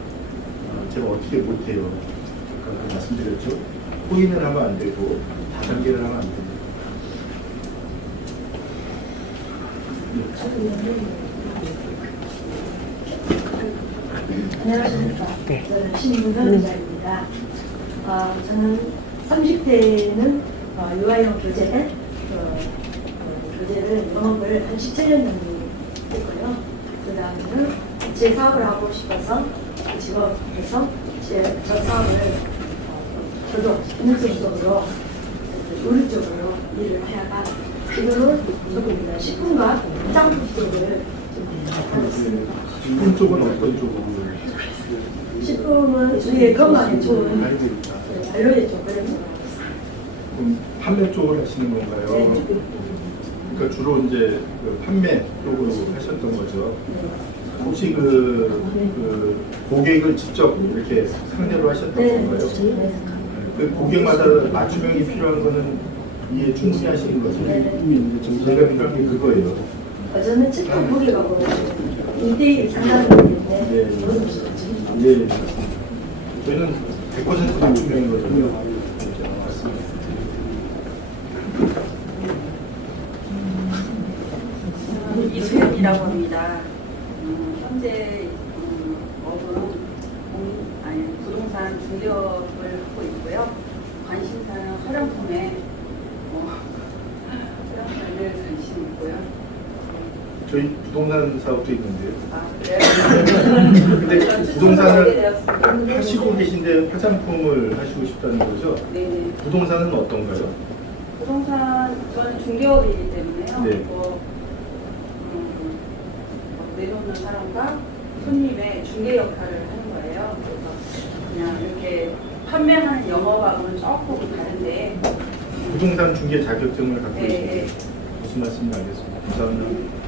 제가 어떻게 못해요. 아까 말씀드렸죠. 포인을 하면 안 되고 다단계를 하면 안 됩니다. 안녕하십니까. 네. 저는 신문현 기자입니다. 저는 30대에는 유아용 교재를 영업을 한 17년 정도 했고요. 그 다음에는 제 사업을 하고 싶어서 직업에서 저 사업을 저도 인력적으로 조리 쪽으로 일을 하다가 지금은 조금 식품과 화장품 쪽을 좀 하고 있습니다. 식품 쪽은 어떤 쪽으로? 식품은 우리의 건강에 좋은 알고 있다. 알로에 쪽을 그럼 판매 쪽을 하시는 건가요? 네. 그러니까 주로 이제 그 판매 쪽으로 하셨던 거죠. 혹시 그 고객을 직접 이렇게 상대로 하셨던 건가요? 그 고객마다 맞춤형이 필요한 거는 이해 충분히 하시는 거죠? 제가 필요한 게 그거예요. 저는 치킨 고기가 뭐 2대1 상담인데 네, 맞습니다. 저희는 100% 맞춤형인 거잖아요. 맞습니다. 이수연이라고 합니다. 현재 업은 부동산 중개업을 하고 있고요. 관심사는 화장품에 화장품에 관심 있고요. 저희 부동산 사업도 있는데요. 그래요? 근데 부동산을 하시고 계신데 화장품을 하시고 싶다는 거죠? 네네. 부동산은 어떤가요? 부동산 저는 중개업이기 때문에요. 네. 내놓는 사람과 손님의 중개 역할을 하는 거예요. 그래서 그냥 이렇게 판매하는 영업하고는 조금 다른데. 부동산 중개 자격증을 갖고 네, 계신데 네. 무슨 말씀인지 알겠습니다. 감사합니다.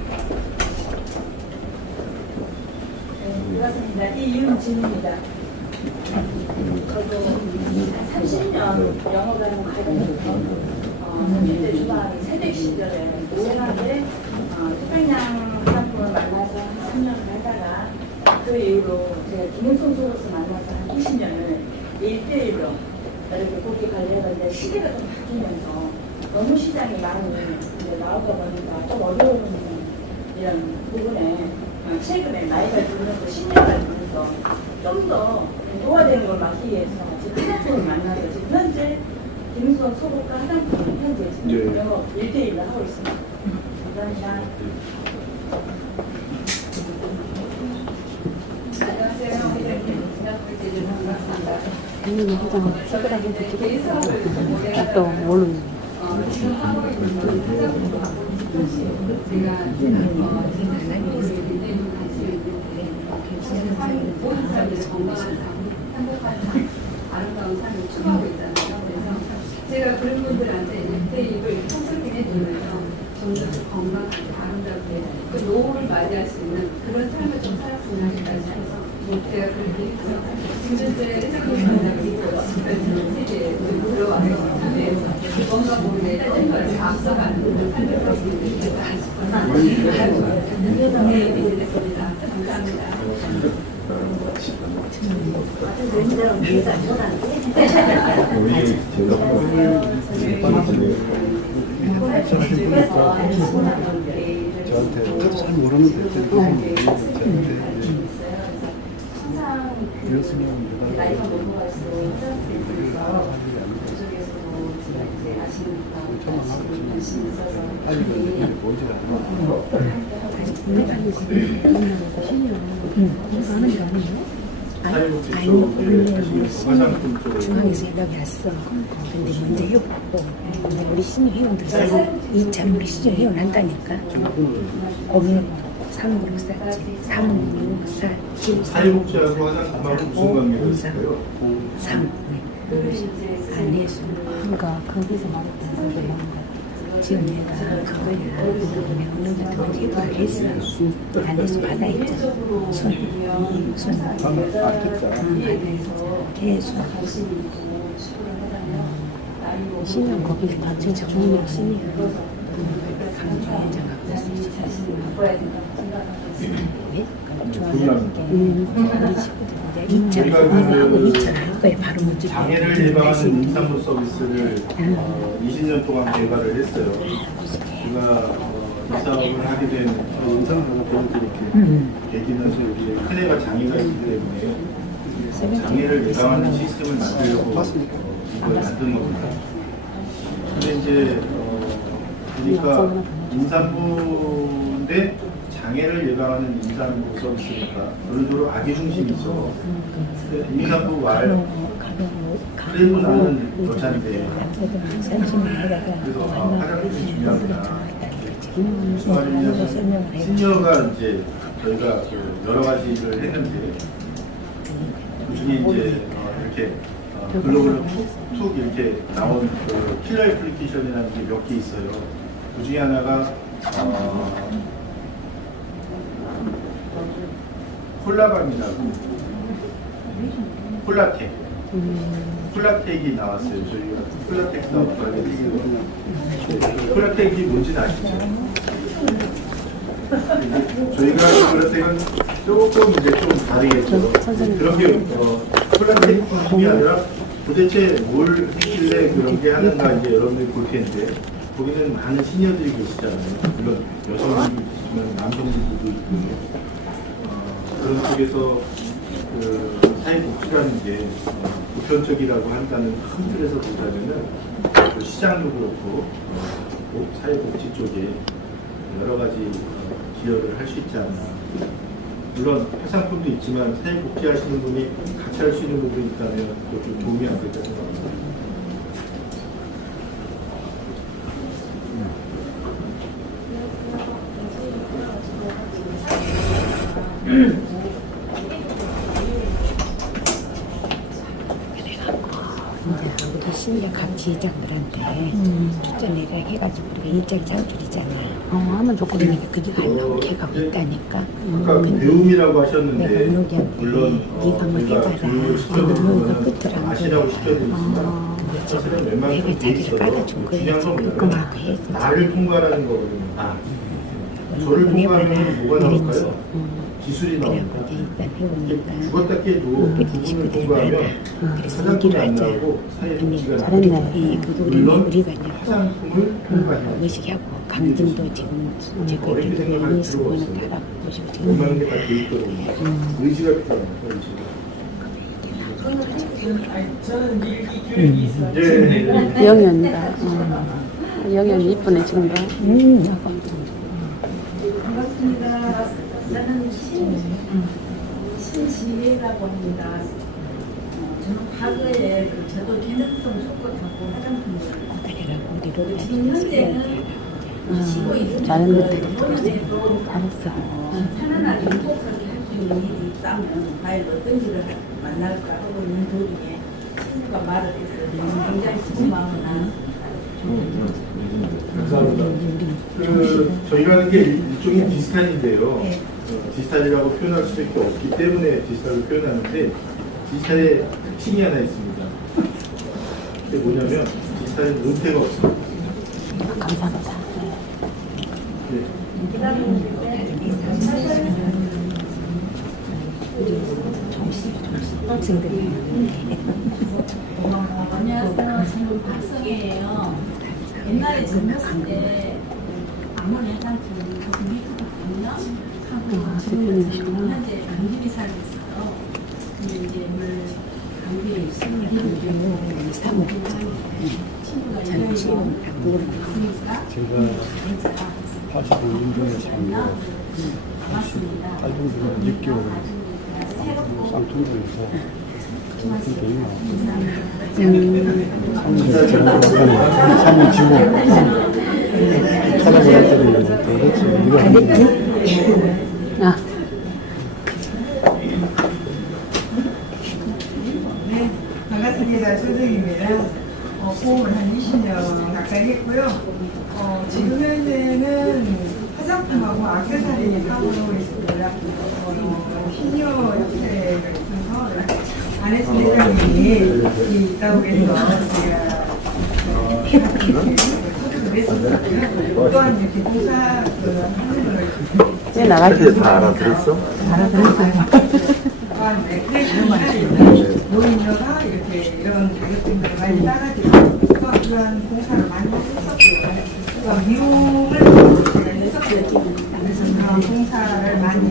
반갑습니다. 이윤진입니다. 저도 30년 영업하는 과정에서 30대 중반 새댁 시절에 생각에 태평양 상품을 만나서 한 3년을 하다가 그 이후로 제가 김은송 소로서 만나서 한 20년을 1대1로 이렇게 고기 관리하는데 시대가 좀 바뀌면서 너무 시장이 많이 이제 나오다 보니까 좀 어려운 이런 부분에 최근에 나이가 들면서 10년을 들면서 좀 더 노화되는 걸 막기 위해서 지금 화장품을 만나서 지금 현재 김은송 소고가 화장품을 현재 지금 네. 영업 1대1로 하고 있습니다. 감사합니다. 안녕하세요. 이렇게 반갑습니다. 당연히 화장 찍으라고 해서 개인 사업을 올해 또 모르는 지금 하고 있는 건 화장품 제가 모든 사람들이 건강한 삶, 행복한 삶, 아름다운 삶을 추구하고 있잖아요. 그래서 제가 그런 분들한테 테이블 컨설팅 해주면서 좀 더 건강하게 아름답게 그 노후를 맞이할 수 있는 그런 삶을 좀 살았으면 하겠다 싶어서 제가 그렇게 해서 지금제 회장님 만나고 세계에 들어와서 뭔가 모르게 다른 걸 앞서가는 그런 삶을 살수 있는 게 아닐까 싶어서 됐습니다. 감사합니다. 저한테 잘 모르는데 저한테 나이가 넘어갈수록 그쪽에서도 제가 이제 아시는 분하고 관심 있어서 아직은 보질 않아. 신이야. 이거 하는 게 아니에요? 사회복지 아니, 쪽에 원래는 하시는 화장품 쪽으로 중앙에서 연락이 왔어. 근데 먼저 해보고. 근데 우리 신용회원들 사고 2차 우리 신용회원 한다니까. 거기 364지. 364. 사회복지하고 화장품하고 무슨 관계가 있을까요? 3. 안에서. 그러니까 거기서 말했던 게 뭔가. 지금 내가 그거야. 이번에 어느 같은 거 제보를 했어. 안에서 받아있잖아. 손. 계속. 신용 거기서 다 진짜 중력 신이야. 강조회장 갖고 있어. 왜? 동의합니다. 우리 친구들 이제 2차 하고 2차를 할 거야. 바로 못 주고. 장애를 예방하는 임산부 서비스를 20년 동안 개발을 했어요. 제가 이 사업을 하게 된 영상을 하나 보여드릴게요. 계기는 우리 큰애가 장애가 있기 때문에 장애를 예방하는 시스템을 만들려고 이걸 만든 겁니다. 근데 이제 보니까 임산부인데 장애를 예방하는 임산부 서비스니까 그런저로 아기 중심이죠. 근데 임산부 말 크림은 나는 여자인데 그래서 화장품이 중요하구나. 무슨 말이냐면 시니어가 이제 저희가 그 여러 가지를 했는데 그 중에 이제 이렇게 글로벌로 툭툭 이렇게 나온 그 킬러 애플리케이션이라는 게 몇 개 있어요. 그 중에 하나가 콜라밤이라고 콜라텍 콜라텍이 나왔어요. 저희가 콜라텍 사업도 하게 되고 콜라텍이 뭔지는 아시죠? 저희가 콜라텍은 조금 이제 좀 다르겠죠. 그렇게 콜라텍 중심이 아니라 도대체 뭘 했길래 그런 게 하는가 이제 여러분들이 볼 텐데 거기는 많은 시니어들이 계시잖아요. 물론 여성들도 있지만 남성들도 있고 그런 쪽에서 그 사회복지라는 게 보편적이라고 한다는 큰 틀에서 보자면은 그 시장도 그렇고 사회복지 쪽에 여러 가지 기여를 할 수 있지 않나. 물론 화장품도 있지만 사회복지 하시는 분이 같이 할 수 있는 부분이 있다면 그것도 좀 도움이 안 될까 생각합니다. 이제 우리 신경 각 지회장들한테 추천 내가 해가지고 우리가 일자리 창출이잖아. 하면 좋거든. 그러니까 그게 안 나오게 하고 있다니까. 아까 배움이라고 하셨는데 내가 은옥이한테 물론 네가 한번 저희가 해봐라. 교육을 시켜드리는 은옥이가 거는 끝을 안 아시라고 보여. 시켜드리지만 사실은 웬만큼 내가 돼 자리를 있어도 깔아준 거야. 중요한 건 그거 뭐냐면 막 해서. 나를 통과하는 거거든요. 저를 통과하면 뭐가 나올까요? 기술이 나옵니다. 그래갖고 이제 일단 해보니까 죽었다 깨도 두 분을 통과하면 그래서 화장품이 얘기를 안 하자. 나오고 사회복지가 잘했네. 나오고 그거 물론 우리가 이제 화장품을 통과해야 의식하고 강진도 지금 제가 어렵게 이렇게 생각할 의식 필요가 보는 없어요. 달아보시고 지금 웬만한 게 다 돼 있거든요. 의지가 필요합니다. 의지가. 이제 영현이다. 영현이 이쁘네 지금도. 반갑습니다. 저는 신지혜라고 합니다. 저는 과거에 저도 기능성 속옷하고 화장품을 그래갖고 우리 지금 현재는 쉬고 있는 잘했어. 편안하게 행복하게 할 수 있는 일이 있다면 과연 어떤 일을 만날까 하고 있는 도중에 친구가 말을 했어요. 굉장히 수고마구나. 감사합니다. 저희가 하는 게 일종의 디지털인데요. 디지털이라고 표현할 수밖에 없기 때문에 디지털을 표현하는데 디지털의 특징이 하나 있습니다. 그게 뭐냐면 디지털은 은퇴가 없습니다. 감사합니다. 네. 안녕하세요. 저는 박성희예요. 옛날에 젊었을 때 아무리 해장품 유튜브 하고 지금은 현재 강진이 살고 있어요. 근데 이제 오늘 강진이 사모 친구가 잔치원 있으니까 제가 85년 중에 생겨 반갑습니다. 8년 6개월 쌍통에서 그게 있나? 사무 지고 찾아보랬더니 도대체 이거 아닌데 아, 네, 반갑습니다. 조정입니다. 보험을 한 20년 가까이 했고요. 지금 현재는 화장품하고 액세서리 사업을 하고 있습니다. 시니어 협회가 있어서 안에서 회장님이 있다고 해서 제가 소개를 했었고요. 또한 이렇게 봉사 하는 걸 왜 나가지? 다 알아들었어? 노인녀가 이렇게 이런 자격증들을 많이 따가지고 그런 공사를 많이 했었고요. 미용을 제가 했었고요. 그래서 그런 공사를 많이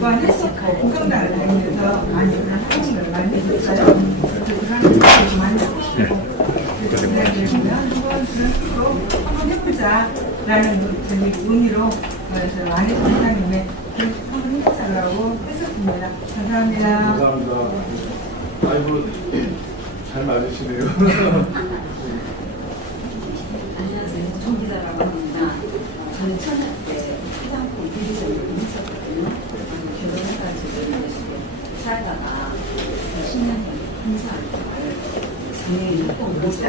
또한 했었고 공경단을 다니면서 많이 그런 활동들을 많이 했었어요. 그래서 그런 활동을 많이 하고 싶고 그래서 그냥 한번 그런 식으로 한번 해보자라는 의미로 저 안에서 회장님의 한번 해보자라고 했었습니다. 감사합니다. 감사합니다. 아이고 잘 맞으시네요. 안녕하세요. 총기자라고 합니다. 저는 천연 때 화장품 비리점을 했었거든요. 결혼해가지고 이렇게 살다가 10년 전에 행사를 우리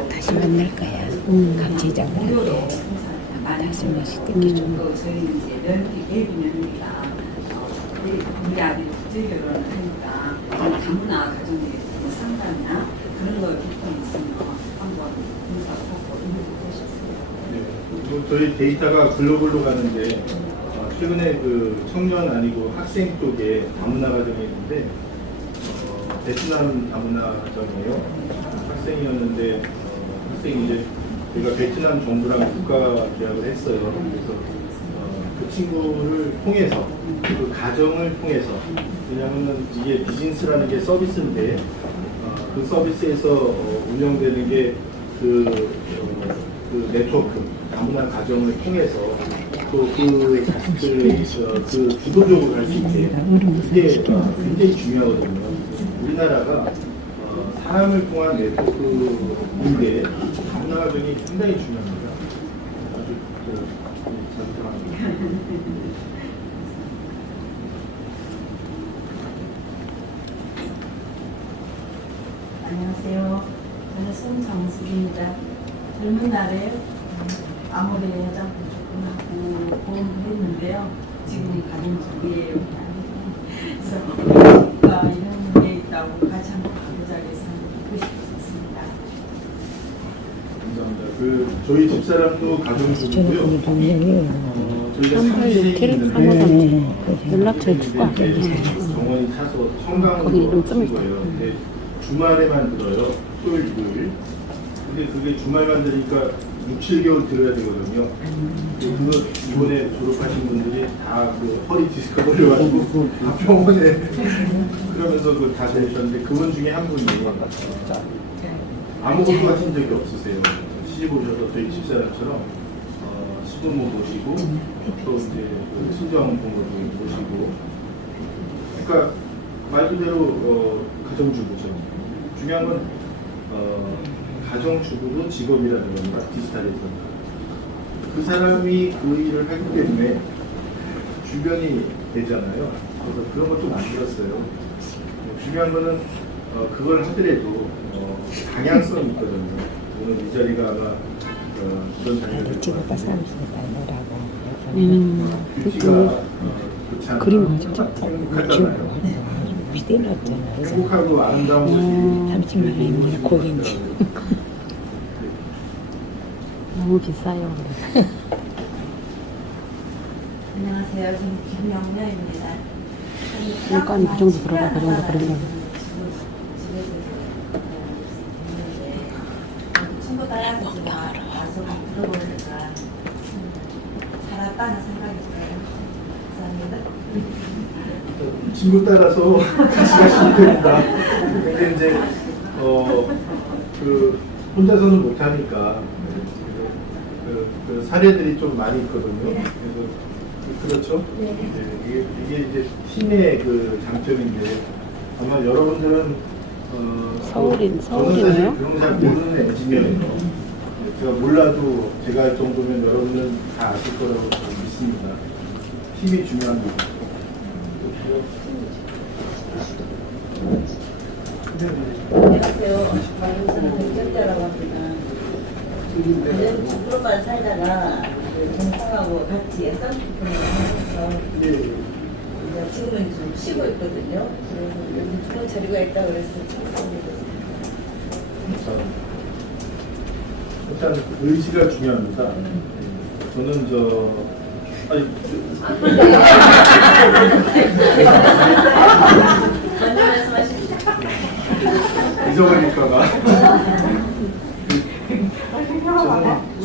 다시 만날 거야. 감지장을 할 때. 다시 맛이 뜯기 좀. 저희 이제 며느리, 베이비 며느리가 우리 아들이 국제 결혼을 하니까 다문화 가정에 상담이나 그런 거 조금 있으면 한번 인사 꼭 인사드리고 싶습니다. 네, 저희 데이터가 글로벌로 가는데 최근에 그 청년 아니고 학생 쪽에 다문화 가정이 있는데 베트남 다문화 가정이에요. 학생이었는데 학생이 이제 저희가 베트남 정부랑 국가 계약을 했어요. 그래서 그 친구를 통해서 그 가정을 통해서 왜냐하면 이게 비즈니스라는 게 서비스인데 그 서비스에서 운영되는 게 그 네트워크 다문화 가정을 통해서 또 그 주도적으로 할 수 있게 이게 굉장히 중요하거든요. 우리나라가 사람을 통한 네트워크인데 다문화 가정이 굉장히 중요합니다. 아주 자주합니다. 안녕하세요. 저는 손정숙입니다. 젊은 날에 아무리 화장품 조금 하고 보험을 했는데요. 지금은 가정주부예요. 그래서 가 이런 게 있다고 같이 한번 가보자 해서 듣고 싶었습니다. 감사합니다. 저희 집사람도 가정주부고요. 저희가 삼팔육칠 연락처 주고 안 정원이 차서 청강으로 거기 이름 좀 쓴 거예요. 근데 주말에만 들어요. 토요일, 일요일. 근데 그게 주말만 들으니까 6, 7개월 들어야 되거든요. 그거 이번에 졸업하신 분들이 다 그 허리 디스크 걸려가지고 다 병원에 그러면서 다 되셨는데 그분 중에 한 분이 아무것도 하신 적이 없으세요. 시집 오셔서 저희 집사람처럼 시부모 모시고 또 이제 그 친정 부모도 모시고 그러니까 말 그대로 가정주부죠. 중요한 건 가정주부도 직업이라는 겁니다. 디지털에서 그 사람이 그 일을 하기 때문에 주변이 되잖아요. 그래서 그런 것도 만들었어요. 중요한 거는 그걸 하더라도 방향성이 있거든요. 오늘 이 자리가 아마 그런 자리가 찍어봐 사람들이 말하라고. 뷰티가 그렇지 않나. 그림 직접 행복하잖아요. 비대놨잖아. 행복하고 아름다운 것이 30만 원이면 고객님. 너무 비싸요. 안녕하세요. 저는 김영녀입니다. 물가는 그 정도 들어가, 그 정도 그러려면. 친구 따라서 가서 들어보니까 잘했다는 생각이 들어요. 감사합니다. 친구 따라서 같이 가시면 됩니다. 근데 이제 그 혼자서는 못하니까 그 사례들이 좀 많이 있거든요. 그래서 그렇죠? 네. 이게 이제 팀의 그 장점인데 아마 여러분들은 저는 사실 그런 거 잘 모르는 엔지니어예요. 제가 몰라도 제가 할 정도면 여러분은 다 아실 거라고 믿습니다. 팀이 중요합니다. 안녕하세요. 방송사는 백정자라고 합니다. 저는 집으로만 살다가 동생하고 같이 쌍꺼풀을 하면서 지금은 좀 쉬고 있거든요. 그래서 여기 좋은 자리가 있다고 그래서 찾습니다. 일단 의지가 중요합니다. 저는 아니 먼저 말씀하십시오. 잊어버릴까봐.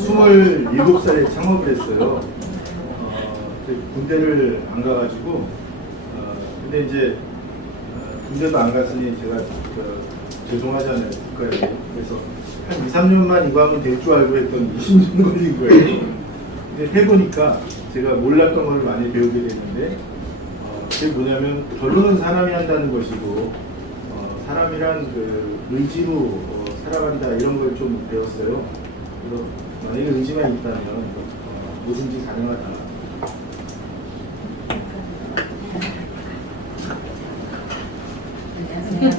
저는 27살에 창업을 했어요. 군대를 안 가가지고, 근데 이제 군대도 안 갔으니 제가 죄송하잖아요, 국가에. 그래서 한 2, 3년만 이거 하면 될 줄 알고 했더니 20년 걸린 거예요. 근데 해보니까 제가 몰랐던 걸 많이 배우게 됐는데, 그게 뭐냐면 결론은 사람이 한다는 것이고, 사람이란 그 의지로 살아간다 이런 걸 좀 배웠어요. 그래서 만약에 의지만 있다면 뭐든지 가능하다. 안녕하세요.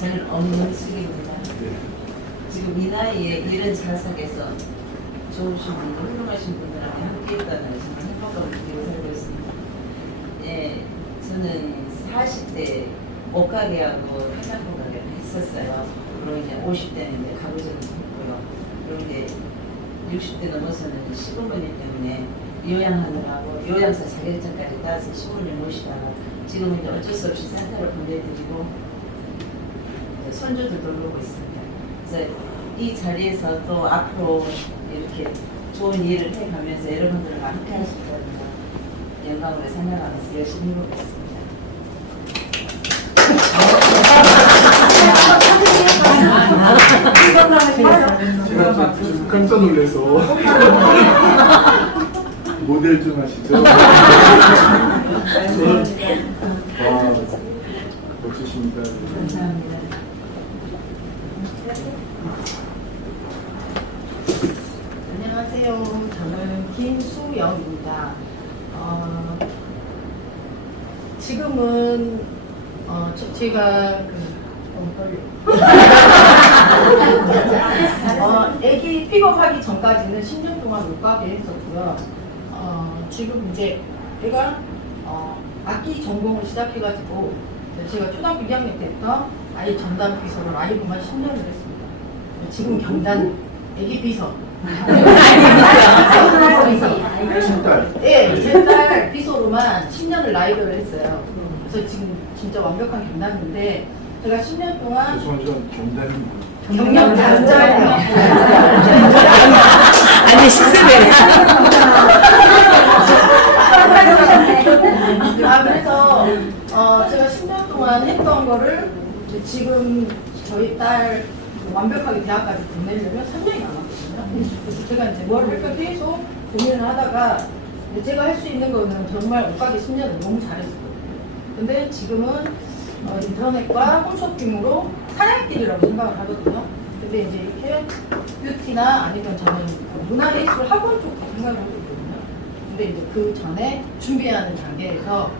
저는 엄문숙입니다. 네. 지금 이 나이에 이런 자석에서 좋으신 분들, 훌륭하신 분들하고 함께 있다는 정말 행복감을 느끼고 살고 있습니다. 예, 저는 40대 옷가게하고 화장품 가게를 했었어요. 그리고 이제 50대는 이제 가구점을 했고요. 그리고 이제 60대 넘어서는 시부모님 때문에 요양하느라고 요양사 자격증까지 따서 시부모님 모시다가 지금은 이제 어쩔 수 없이 센터를 보내드리고 손주도 돌보고 있습니다. 그래서 이 자리에서 또 앞으로 이렇게 좋은 일을 해가면서 여러분들과 함께 할 수 있다는 영광으로 생각하면서 열심히 해보겠습니다. 제가 좀 깜짝 놀라서 모델 좀 하시죠. 와, 멋지십니다. 감사합니다. 안녕하세요. 저는 김수영입니다. 지금은 제가 아기 픽업하기 전까지는 10년 동안 옷가게 했었고요. 지금 이제 제가 악기 전공을 시작해가지고 제가 초등학교 2학년 때부터 아이 전담 비서로 라이브만 10년을 했습니다. 지금 경단 아기 비서. 친딸. 네, 제 딸 비서로만 10년을 라이브를 했어요. 그래서 지금 진짜 완벽한 경단인데 제가 10년 동안 죄송하지만 경단이 경력 단절이요. 아니 시세대. 그래서 제가 10년 동안 했던 거를 이제 지금 저희 딸 완벽하게 대학까지 보내려면 3년이 남았거든요. 그래서 제가 이제 뭘 할까 계속 고민을 하다가 제가 할 수 있는 거는 정말 옷가게 10년을 너무 잘했었거든요. 근데 지금은 인터넷과 홈쇼핑으로 사냥길이라고 생각을 하거든요. 근데 이제 이렇게 뷰티나 아니면 저는 문화예술 학원 쪽도 생각을 하고 있거든요. 근데 이제 그 전에 준비하는 단계에서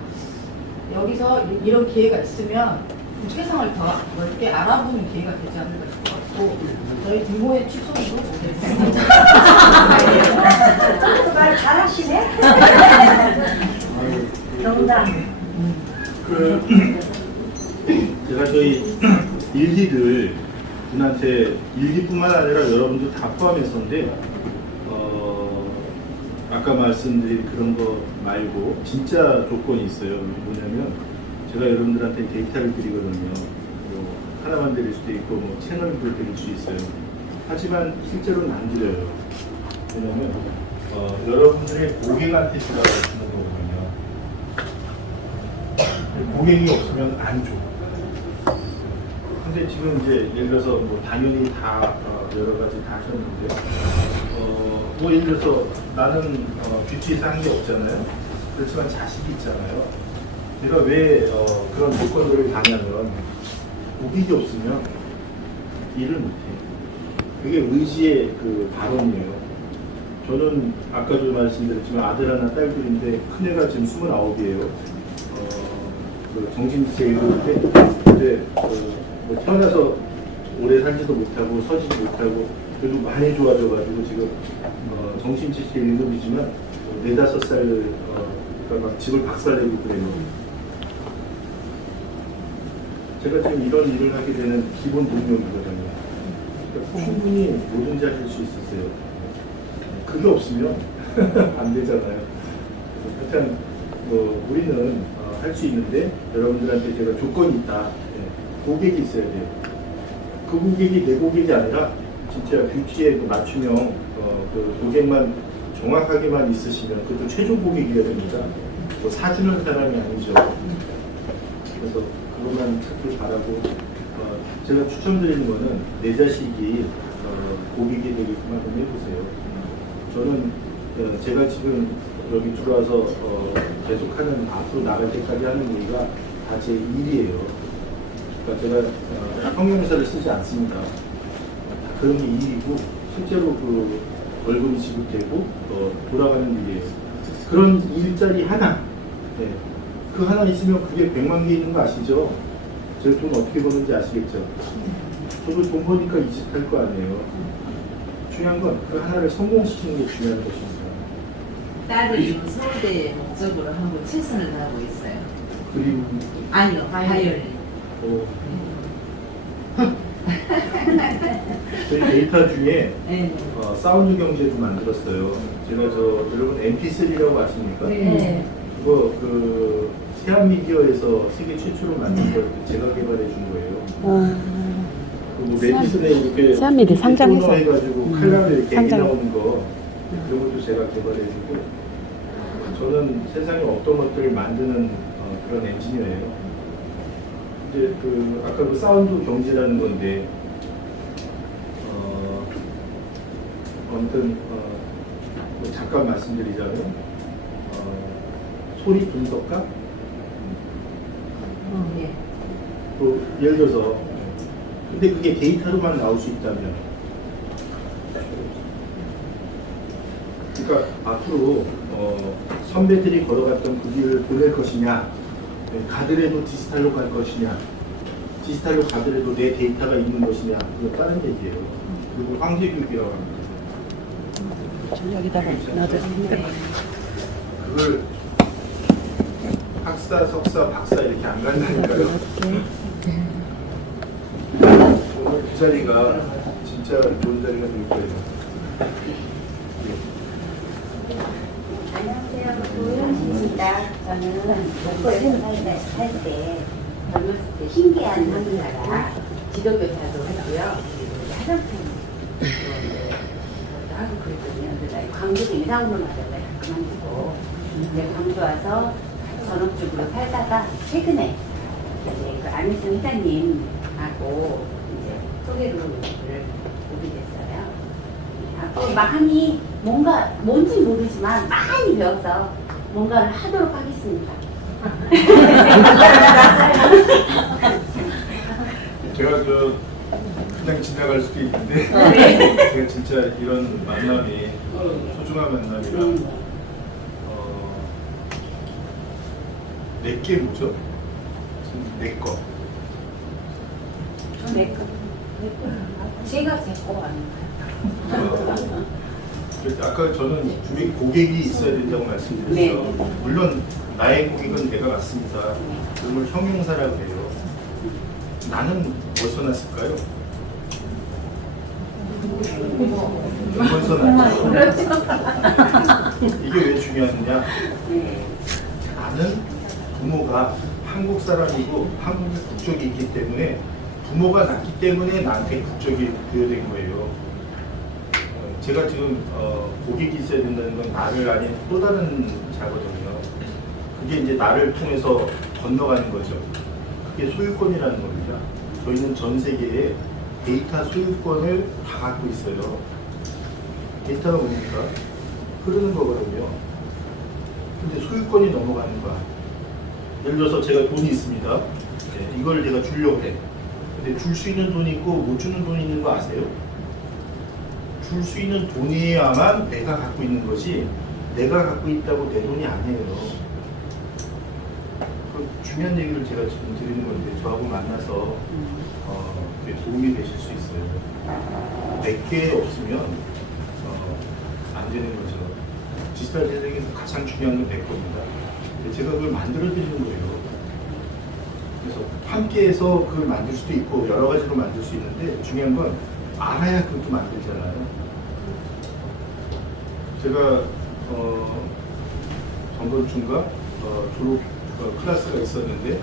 여기서 이런 기회가 있으면 세상을 더 넓게 알아보는 기회가 되지 않을까 싶어서 저희 딩고의 추천으로 오겠습니다. 말 잘하시네. 농담. 제가 저희 일기들 분한테 일기뿐만 아니라 여러분들 다 포함해서인데 아까 말씀드린 그런 거 말고 진짜 조건이 있어요. 뭐냐면 제가 여러분들한테 데이터를 드리거든요. 뭐 하나만 드릴 수도 있고 뭐 채널도 드릴 수 있어요. 하지만 실제로는 안 드려요. 왜냐면 여러분들의 고객한테 주라고 주는 거거든요. 고객이 없으면 안 줘. 근데 지금 이제 예를 들어서 뭐 당연히 다 여러 가지 다 하셨는데 뭐 예를 들어서 나는 뷰티에서 한 게 없잖아요. 그렇지만 자식이 있잖아요. 제가 왜 그런 조건들을 가냐면 고객이 없으면 일을 못해요. 그게 의지의 그 발언이에요. 저는 아까도 말씀드렸지만 아들 하나 딸들인데 큰애가 지금 29이에요. 그 정신체 읽을 때 그때 뭐 태어나서 오래 살지도 못하고 서지도 못하고 그래도 많이 좋아져가지고 지금 정신체 1급이지만 4~5살 그러니까 막 집을 박살내고 그래요. 제가 지금 이런 일을 하게 되는 기본 동력이거든요. 그러니까 충분히 뭐든지 하실 수 있었어요. 그게 없으면 안 되잖아요. 일단 뭐 우리는 할 수 있는데 여러분들한테 제가 조건이 있다. 고객이 있어야 돼요. 그 고객이 내 고객이 아니라 진짜 뷰티의 그 맞춤형 그 고객만 정확하게만 있으시면 그것도 최종 고객이어야 됩니다. 뭐 사주는 사람이 아니죠. 그래서 그것만 찾길 바라고 제가 추천드리는 거는 내 자식이 고객이 되게끔 한번 해보세요. 저는 제가 지금 여기 들어와서 계속하는 앞으로 나갈 때까지 하는 일이가 다 제 일이에요. 그러니까 제가 형용사를 쓰지 않습니다. 그런 게 일이고 실제로 그 월급이 지급되고 돌아가는 일이에요. 그런 일자리 하나, 그 하나 있으면 그게 100만 개 있는 거 아시죠? 제가 돈 어떻게 버는지 아시겠죠? 저도 돈 버니까 이 집 할 거 아니에요. 중요한 건 그 하나를 성공시키는 게 중요한 것입니다. 딸이 지금 서울대 목적으로 한번 최선을 다하고 있어요. 그리고 아니요, 바이올린. 저희 데이터 중에 네. 사운드 경제도 만들었어요. 제가 여러분 MP3라고 아십니까? 네. 그거 그 세안미디어에서 세계 최초로 만든 걸 제가 개발해 준 거예요. 그뭐 레디슨에 이렇게 세안미디 상장해서. 해가지고 칼라를 이렇게 상장. 나오는 거 그런 것도 제가 개발해 주고 저는 세상에 어떤 것들을 만드는 그런 엔지니어예요. 이제 그 아까 그 사운드 경제라는 건데 아무튼 뭐 잠깐 말씀드리자면 소리 분석가 예. 또 예를 들어서 근데 그게 데이터로만 나올 수 있다면 그러니까 앞으로 선배들이 걸어갔던 그 길을 보낼 것이냐 가더라도 디지털로 갈 것이냐 디지털로 가더라도 내 데이터가 있는 것이냐 그건 다른 얘기예요. 그리고 황제교육이라고 합니다. 여기다가 놔둬. 그걸 학사, 석사, 박사 이렇게 안 간다니까요. 오늘 그 자리가 진짜 좋은 자리가 될 거예요. 안녕하세요. 조영진입니다. 저는 목포에 살때 젊었을 때 신기한 학교가 지도교사도 했고요. 화장품 하고 그랬거든요. 그래서 광주에 이상으로 맞아서 그만두고 이제 광주 와서 전업주부로 살다가 최근에 이제 그 안희순 회장님하고 이제 소개로 오게 됐어요. 앞으로 많이 뭔지 모르지만 많이 배워서 뭔가를 하도록 하겠습니다. 제가 그냥 지나갈 수도 있는데 제가 진짜 이런 만남이 소중한 만남이라 내게 뭐죠? 내 거. 제가 제 거 아닌가요? 아까 저는 분명히 고객이 있어야 된다고 말씀드렸죠. 네. 물론 나의 고객은 내가 맞습니다. 그걸 형용사라고 해요. 나는 어디서 났을까요? 어디서 났죠? 이게 왜 중요하느냐? 나는 부모가 한국 사람이고 한국의 국적이 있기 때문에 부모가 낳기 때문에 나한테 국적이 부여된 거예요. 제가 지금 고객이 있어야 된다는 건 나를 아닌 또 다른 자거든요. 그게 이제 나를 통해서 건너가는 거죠. 그게 소유권이라는 겁니다. 저희는 전 세계에 데이터 소유권을 다 갖고 있어요. 데이터가 뭡니까? 흐르는 거거든요. 근데 소유권이 넘어가는 거야. 예를 들어서 제가 돈이 있습니다. 네, 이걸 내가 주려고 해. 근데 줄 수 있는 돈이 있고 못 주는 돈이 있는 거 아세요? 줄 수 있는 돈이야만 내가 갖고 있는 거지 내가 갖고 있다고 내 돈이 아니에요. 그 중요한 얘기를 제가 지금 드리는 건데 저하고 만나서 그게 도움이 되실 수 있어요. 내게 없으면 안 되는 거죠. 디지털 세상에서 가장 중요한 건 내 겁니다. 근데 제가 그걸 만들어 드리는 거예요. 그래서 함께해서 그걸 만들 수도 있고 여러 가지로 만들 수 있는데 중요한 건 알아야 그것도 만들잖아요. 제가 전번주인가 졸업 클래스가 있었는데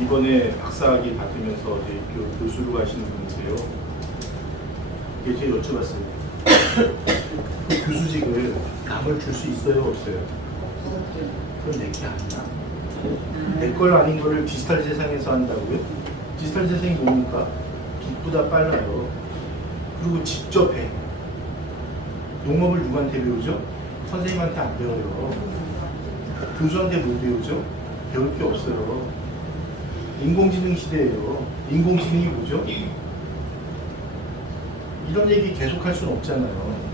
이번에 박사학위 받으면서 이제 교수로 가시는 분이세요. 이게 제가 여쭤봤어요. 그 교수직을 남을 줄 수 있어요, 없어요? 그건 내게 아니야. 내 걸 아닌 거를 디지털 세상에서 한다고요? 디지털 세상이 뭡니까? 기쁘다 빨라요. 그리고 직접 해. 농업을 누구한테 배우죠? 선생님한테 안 배워요. 교수한테 못 배우죠? 배울 게 없어요. 인공지능 시대예요. 인공지능이 뭐죠? 이런 얘기 계속 할 수는 없잖아요.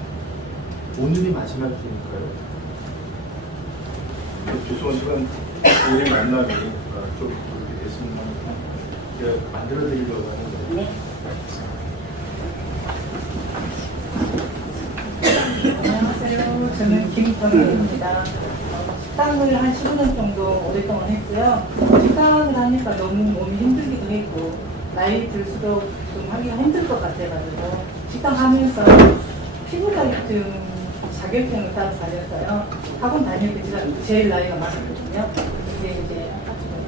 오늘이 마지막이니까요. 죄송하지만 오늘 만남이 좀 그렇게 됐으면 하니까 제가 만들어 드리려고 하는데. 안녕하세요. 저는 김정혜입니다. 식당을 한 15년 정도 오랫동안 했고요. 식당을 하니까 너무 몸이 힘들기도 했고 나이 들수록 좀 하기가 힘들 것 같아가지고 식당 하면서 피부자격증 자격증을 따로 다녔어요. 학원 다닐 때 제가 제일 나이가 많았거든요. 근데 이제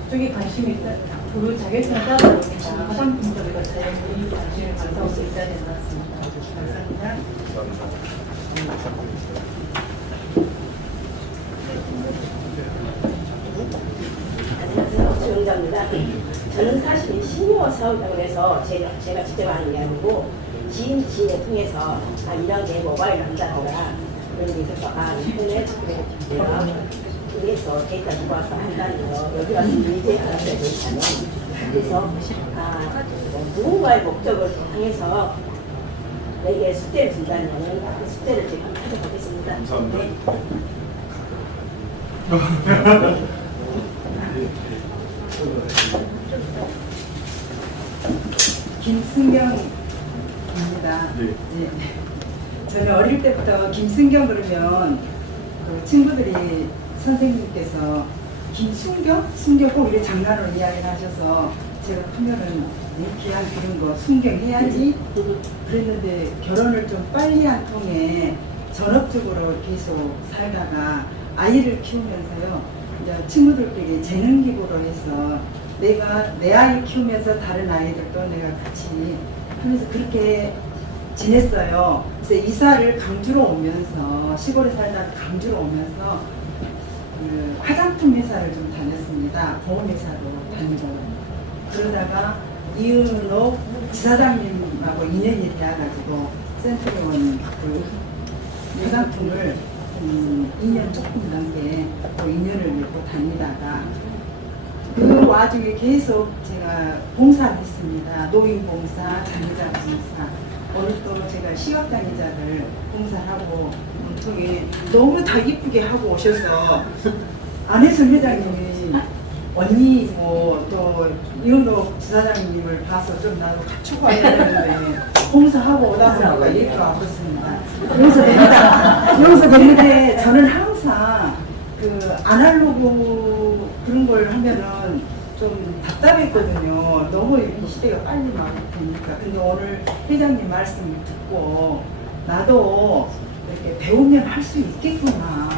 그쪽에 관심이 있다. 그 자격증을 따다 보니까 화장품 쪽에도 자연히 관심을 가져올 수 있다는 것 같습니다. 감사합니다. 안녕하세요. 주영자입니다. 저는 사실 시니어 사업장에서 제가 직접 하는 게 아니고 지인을 통해서 이런 게 모바일 한다거나 그런 게 있어서 인터넷 내가 통해서 데이터 모아서 한다는 거 여기 와서 이제 알았어야 되잖아요. 그래서 누군가의 목적을 향해서 내게 숙제를 준다면 그 숙제를 제가 가져보겠습니다. 감사합니다. 네. 김승경입니다. 네. 네. 저는 어릴 때부터 김승경 그러면 그 친구들이 선생님께서 김순경? 순경 꼭 이렇게 장난으로 이야기를 하셔서 제가 크면은 귀한 그런 거 순경해야지 그랬는데 결혼을 좀 빨리 한 통에 전업적으로 계속 살다가 아이를 키우면서요 이제 친구들끼리 재능 기부로 해서 내가 내 아이 키우면서 다른 아이들도 내가 같이 하면서 그렇게 지냈어요. 그래서 이사를 강주로 오면서 시골에 살다가 강주로 오면서 그 화장품 회사를 좀 다녔습니다. 보험회사로 다니고 그러다가 이은옥 지사장님하고 인연이 되어가지고 센트리온 그 화장품을 2년 조금 넘게 또 인연을 맺고 다니다가 그 와중에 계속 제가 봉사를 했습니다. 노인봉사, 장의자 봉사. 오늘 또 제가 시각장애자를 봉사하고 통해 너무 다 이쁘게 하고 오셔서 안혜선 회장님이 언니 또 이은옥 지사장님을 봐서 좀 나도 갖추고 와야 되는데 봉사하고 오다 보니까 얘기가 왔습니다. 여기서 됐는데 저는 항상 그 아날로그 그런 걸 하면은 좀 답답했거든요. 너무 이 시대가 빨리 막 되니까. 근데 오늘 회장님 말씀을 듣고 나도 이렇게 배우면 할 수 있겠구나.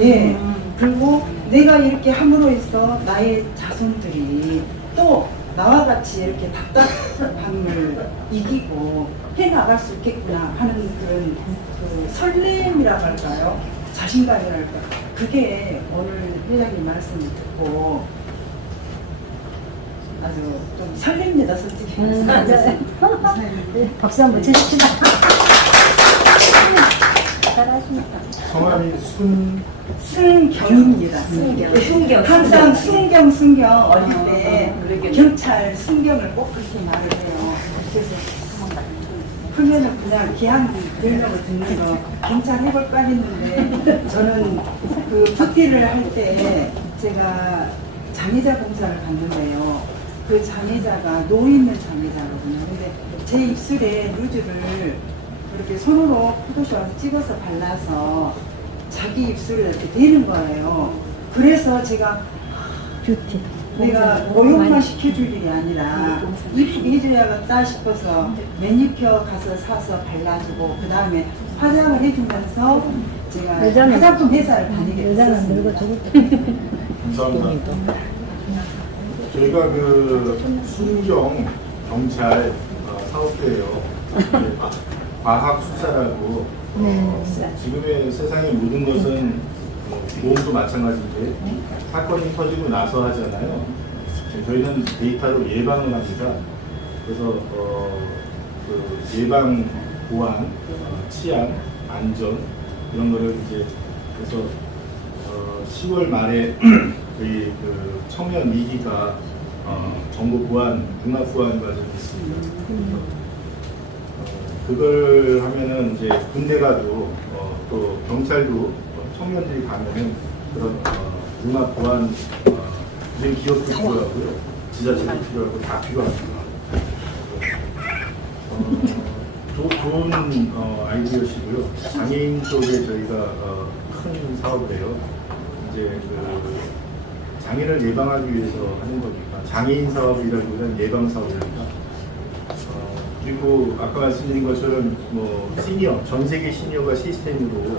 예. 그리고 내가 이렇게 함으로 해서 나의 자손들이 또 나와 같이 이렇게 답답함을 이기고 해 나갈 수 있겠구나 하는 그런 그 설렘이라고 할까요? 자신감이랄까. 그게 오늘 회장님 말씀을 듣고 아주 좀 설렙니다, 솔직히. 박수 한번 쳐주시다. 잘하십니다. 성함이 순경입니다. 순경. 항상 순경 어릴 때 경찰 순경을 꼭 그렇게 말을 해요. 그래서 크면은 그냥 기한 능력을 듣는 거 경찰 해볼까 했는데 저는 그 복귀를 할 때 제가 장애자 봉사를 갔는데요. 그 장애자가 노인는 장애자거든요. 근데 제 입술에 루즈를 이렇게 손으로 포토샵에서 찍어서 발라서 자기 입술을 이렇게 대는 거예요. 그래서 제가 뷰티. 내가 모욕만 시켜줄 일이 아니라 이쁘게 해줘야겠다 싶어서 매니큐어 가서 사서 발라주고 그 다음에 화장을 해주면서 제가 여자는- 화장품 회사를 다니게 여자는 늙어 됐습니다. 죽을 때. 감사합니다. 저희가 그 순경 경찰 사업대예요. 과학수사라고 지금의 세상의 모든 것은 보험도 마찬가지인데 사건이 터지고 나서 하잖아요. 저희는 데이터로 예방을 합니다. 그래서 그 예방, 보안, 치안, 안전 이런 거를 이제 그래서 10월 말에 저희 그 청년 2기가 정보 보안, 융합 보안 과정이 있습니다. 그걸 하면은 이제 군대 가도 또 경찰도 청년들이 가면은 그런 융합 보안 우리 기업도 필요하고요, 지자체도 필요하고 다 필요합니다. 좋은 아이디어시고요. 장애인 쪽에 저희가 큰 사업을 해요. 이제 그 장애를 예방하기 위해서 하는 거니까 장애인 사업이라기보다는 예방 사업입니다. 그리고 아까 말씀드린 것처럼 뭐 시니어, 전 세계 시니어가 시스템으로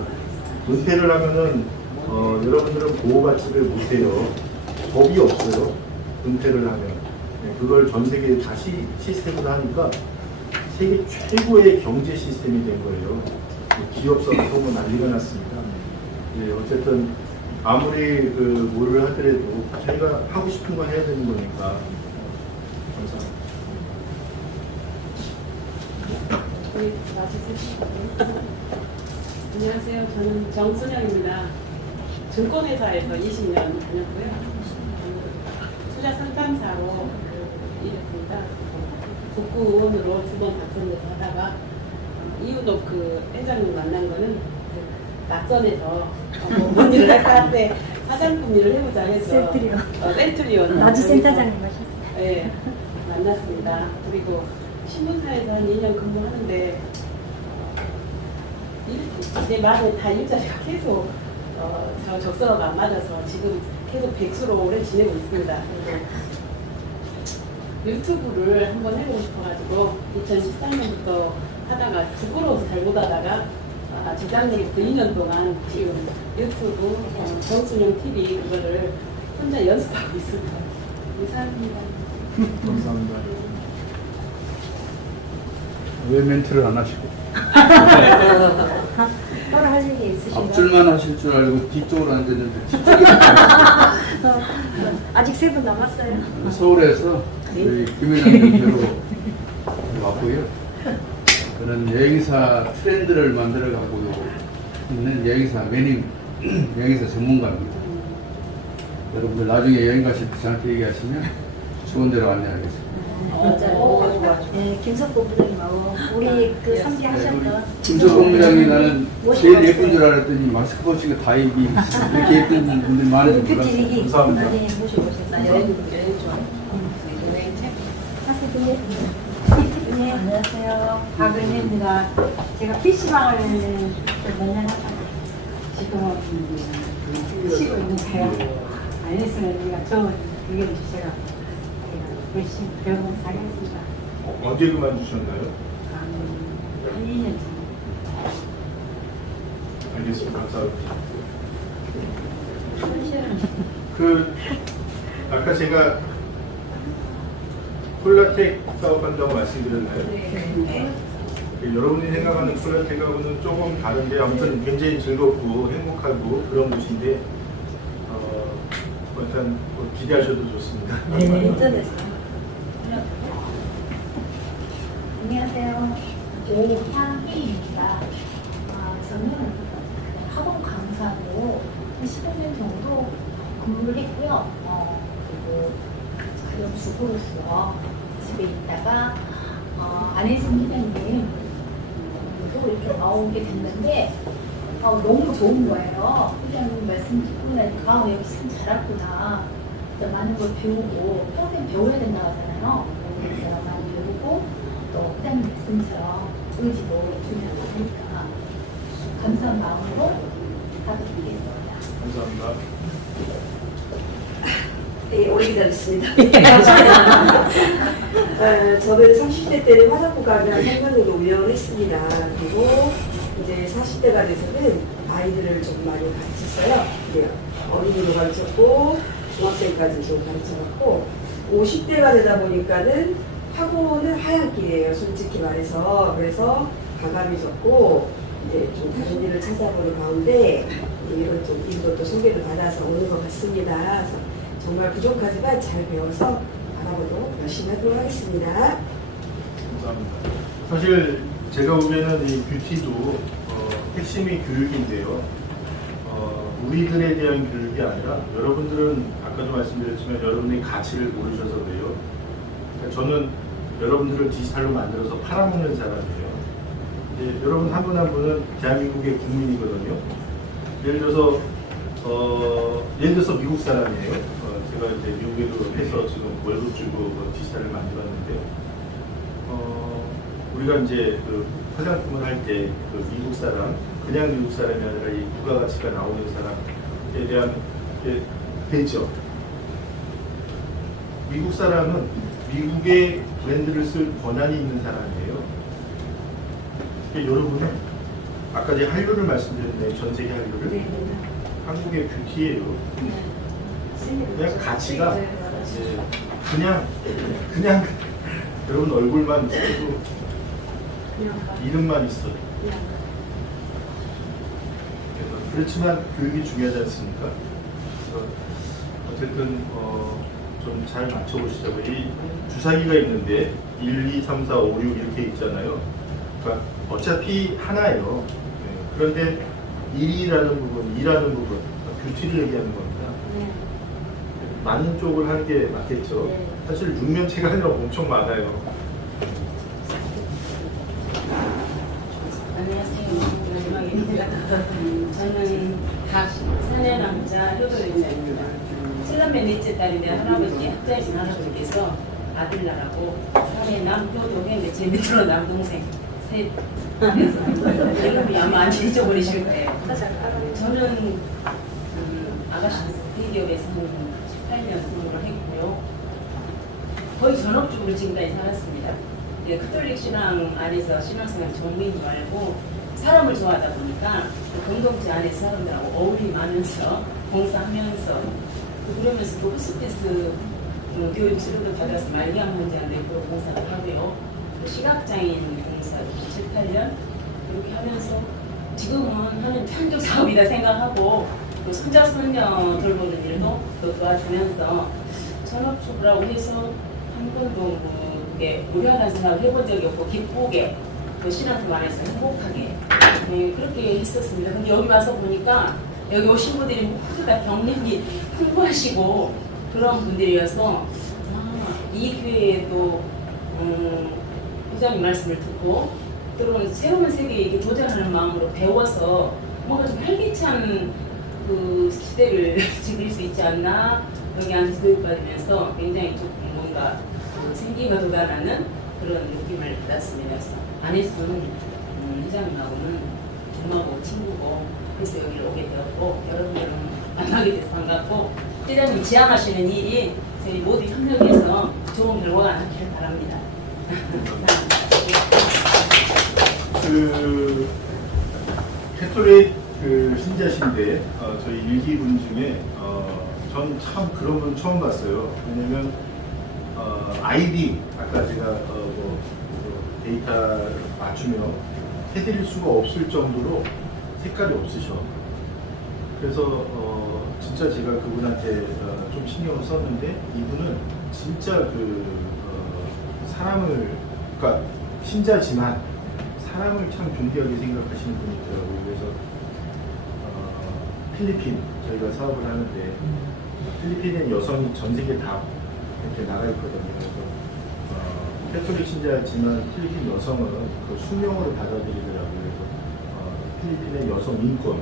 은퇴를 하면은 여러분들은 보호받지를 못해요. 법이 없어요. 은퇴를 하면. 그걸 전 세계에 다시 시스템으로 하니까 세계 최고의 경제 시스템이 된 거예요. 기업사도 보면 난리가 났습니다. 어쨌든 아무리 그 뭐를 하더라도 저희가 하고 싶은 건 해야 되는 거니까. 감사합니다. 안녕하세요. 저는 정순영입니다. 증권회사에서 20년 다녔고요. 투자 상담사로 일했습니다. 북구 의원으로 2번 당선돼서 하다가 이윤옥 그 회장님 만난 거는 낙선에서 뭔 일을 할까 한데 화장품 일을 해보자 해서 센트리온. 센트리온 나주 센터장님 하셨어요. 네, 만났습니다. 그리고 신문사에서 한 2년 근무하는데 내 말에 다 일자리가 계속 적성어가 안 맞아서 지금 계속 백수로 오래 지내고 있습니다. 그래서 유튜브를 한번 해보고 싶어가지고 2013년부터 하다가 부끄러워서 잘 못하다가 재작년부터 2년 동안 지금 유튜브 정순영 TV 그거를 혼자 연습하고 있습니다. 이상입니다. 감사합니다. 왜 멘트를 안 하시고? 따로 할 얘기 있으신가요? 앞줄만 하실 줄 알고 뒤쪽으로 앉았는데 뒤쪽에 아직 3분 남았어요. 서울에서 저희 김회장님 뵈러 왔고요. 저는 여행사 트렌드를 만들어가고 있는 여행사 매닝 여행사 전문가입니다. 여러분들 나중에 여행 가실 때 저한테 얘기하시면 좋은 데로 안내하겠습니다. 맞아요. 네, 김석보 부장님하고 우리 그 3기 하셨던 김석봉 부장이 나는 제일 예쁜 줄 알았더니 마스크 벗으니까 다 이렇게 예쁜 분들 많은 줄 몰랐어요. 뷰티 감사합니다. 많이 모시고 오셨어요. 여행 좀 하세요. 네, 안녕하세요. 박은혜입니다. 제가 PC방을 몇년 지금은 쉬고 있는데요. 안했으면 우리가 좋은 의견 주셔서 제가 열심히 배우면서 하겠습니다. 언제 그만두셨나요? 한 2년 전. 알겠습니다. 감사합니다. 그 아까 제가 콜라텍 사업한다고 말씀드렸나요? 네. 여러분이 생각하는 콜라텍하고는 조금 다른데 아무튼 굉장히 즐겁고 행복하고 그런 곳인데 일단 뭐 기대하셔도 좋습니다. 네, 인터넷. 안녕하세요. 오향희입니다. 저는 공부를 했고요. 그리고 가정주부로서 집에 있다가 안혜진 회장님 또 이렇게 나오게 됐는데 너무 좋은 거예요. 회장님 말씀 듣고 나니까 여기 참 잘했구나. 많은 걸 배우고 평생 배워야 된다고 하잖아요. 그래서 많이 배우고 또 회장님 말씀처럼 의지도 중요하고 하니까 감사한 마음으로 하도록하겠습니다. 감사합니다. 네, 오래 기다렸습니다. 저는 30대 때는 화장품 가게한 상관으로 운영을 했습니다. 그리고 이제 40대가 돼서는 아이들을 좀 많이 가르쳤어요. 네, 어린이도 가르쳤고 중학생까지 좀 가르쳐봤고 50대가 되다 보니까는 학원은 하얀 길이에요. 솔직히 말해서. 그래서 가감이 적고 이제 좀 다른 일을 찾아보는 가운데 이런 좀 일도 또 소개를 받아서 오는 것 같습니다. 그래서 정말 부족하지만 잘 배워서 알아보도록 열심히 하도록 하겠습니다. 감사합니다. 사실 제가 보기에는 이 뷰티도 핵심이 교육인데요. 우리들에 대한 교육이 아니라 여러분들은 아까도 말씀드렸지만 여러분의 가치를 모르셔서 그래요. 그러니까 저는 여러분들을 디지털로 만들어서 팔아먹는 사람이에요. 여러분 한 분 한 분은 대한민국의 국민이거든요. 예를 들어서 미국 사람이에요. 제가 이제 미국에도 해서 지금 월급 주고 디지털을 만들었는데, 우리가 이제 그 화장품을 할 때 그 미국 사람, 그냥 미국 사람이 아니라 이 부가가치가 나오는 사람에 대한 게 되죠. 미국 사람은 미국의 브랜드를 쓸 권한이 있는 사람이에요. 여러분은 아까 제가 한류를 말씀드렸는데 전 세계 한류를 한국의 뷰티예요. 그냥 가치가 그냥 여러분 얼굴만 있어도 이름만 있어요. 그렇지만 교육이 중요하지 않습니까? 그래서 어쨌든 좀 잘 맞춰보시자고요. 이 주사기가 있는데 1, 2, 3, 4, 5, 6 이렇게 있잖아요. 그러니까 어차피 하나예요. 그런데 1이라는 부분, 2라는 부분, 뷰티를 얘기하는 겁니다. 많은 쪽을 하는 게 맞겠죠. 사실 육면체가 아니라 엄청 많아요. 안녕하세요. 마지막입니다. 저는 각 사내 남자 효도인자입니다. 7남매 넷째 딸인데 할아버지 학자이신 할아버지께서 아들 낳으라고 사내 남효도인데 제 밑으로 남동생 셋. 이름이 아마 안 잊어버리실 거예요. 저는 아가씨 대기업에서 18년 근무를 했고요. 거의 전업주부로 지금까지 살았습니다. 카톨릭 신앙 안에서 신앙생활 전무인 줄 알고 사람을 좋아하다 보니까 공동체 안에서 사람들하고 어울리면서 봉사하면서 그러면서 또 호스피스 교육 수료도 받아서 말기암 환자한테 봉사를 하고요. 시각장애인 봉사 7, 8년 이렇게 하면서 지금은 하는 창조 사업이다 생각하고 또 손자 손녀 돌보는 일도 또 도와주면서 전업주부라고 해서 한 번도 그게 무료하다는 생각을 해본 적이 없고 기쁘게 또 신앙생활에서 행복하게 그렇게 했었습니다. 근데 여기 와서 보니까 여기 오신 분들이 모두 다 경력이 풍부하시고 그런 분들이어서 이 교회에도 회장님 말씀을 듣고 또는 새로운 세계에 도전하는 마음으로 배워서 뭔가 좀 활기찬 그 시대를 지킬 수 있지 않나 여기 앉아서 교육받으면서 굉장히 조금 뭔가 생기가 돋아나는 그런 느낌을 받았습니다. 안에서는 회장님하고는 엄마고 친구고 그래서 여기를 오게 되었고 여러분들은 만나게 돼서 반갑고 회장님 지향하시는 일이 저희 모두 협력해서 좋은 결과가 나기를 바랍니다. 그 캐톨릭 그 신자신데 저희 일기분 중에 전 참 그런 분 처음 봤어요. 왜냐면 아이디 아까 제가 뭐 데이터를 맞추면 해드릴 수가 없을 정도로 색깔이 없으셔. 그래서 진짜 제가 그분한테 좀 신경을 썼는데 이분은 진짜 그 사람을 그러니까 신자지만 사람을 참 존귀하게 생각하시는 분이 있더라고요. 그래서 필리핀 저희가 사업을 하는데 필리핀의 여성이 전 세계 다 이렇게 나가 있거든요. 그래서 캐톨릭 신자였지만 필리핀 여성은 그 숙명으로 받아들이더라고요. 그래서 필리핀의 여성 인권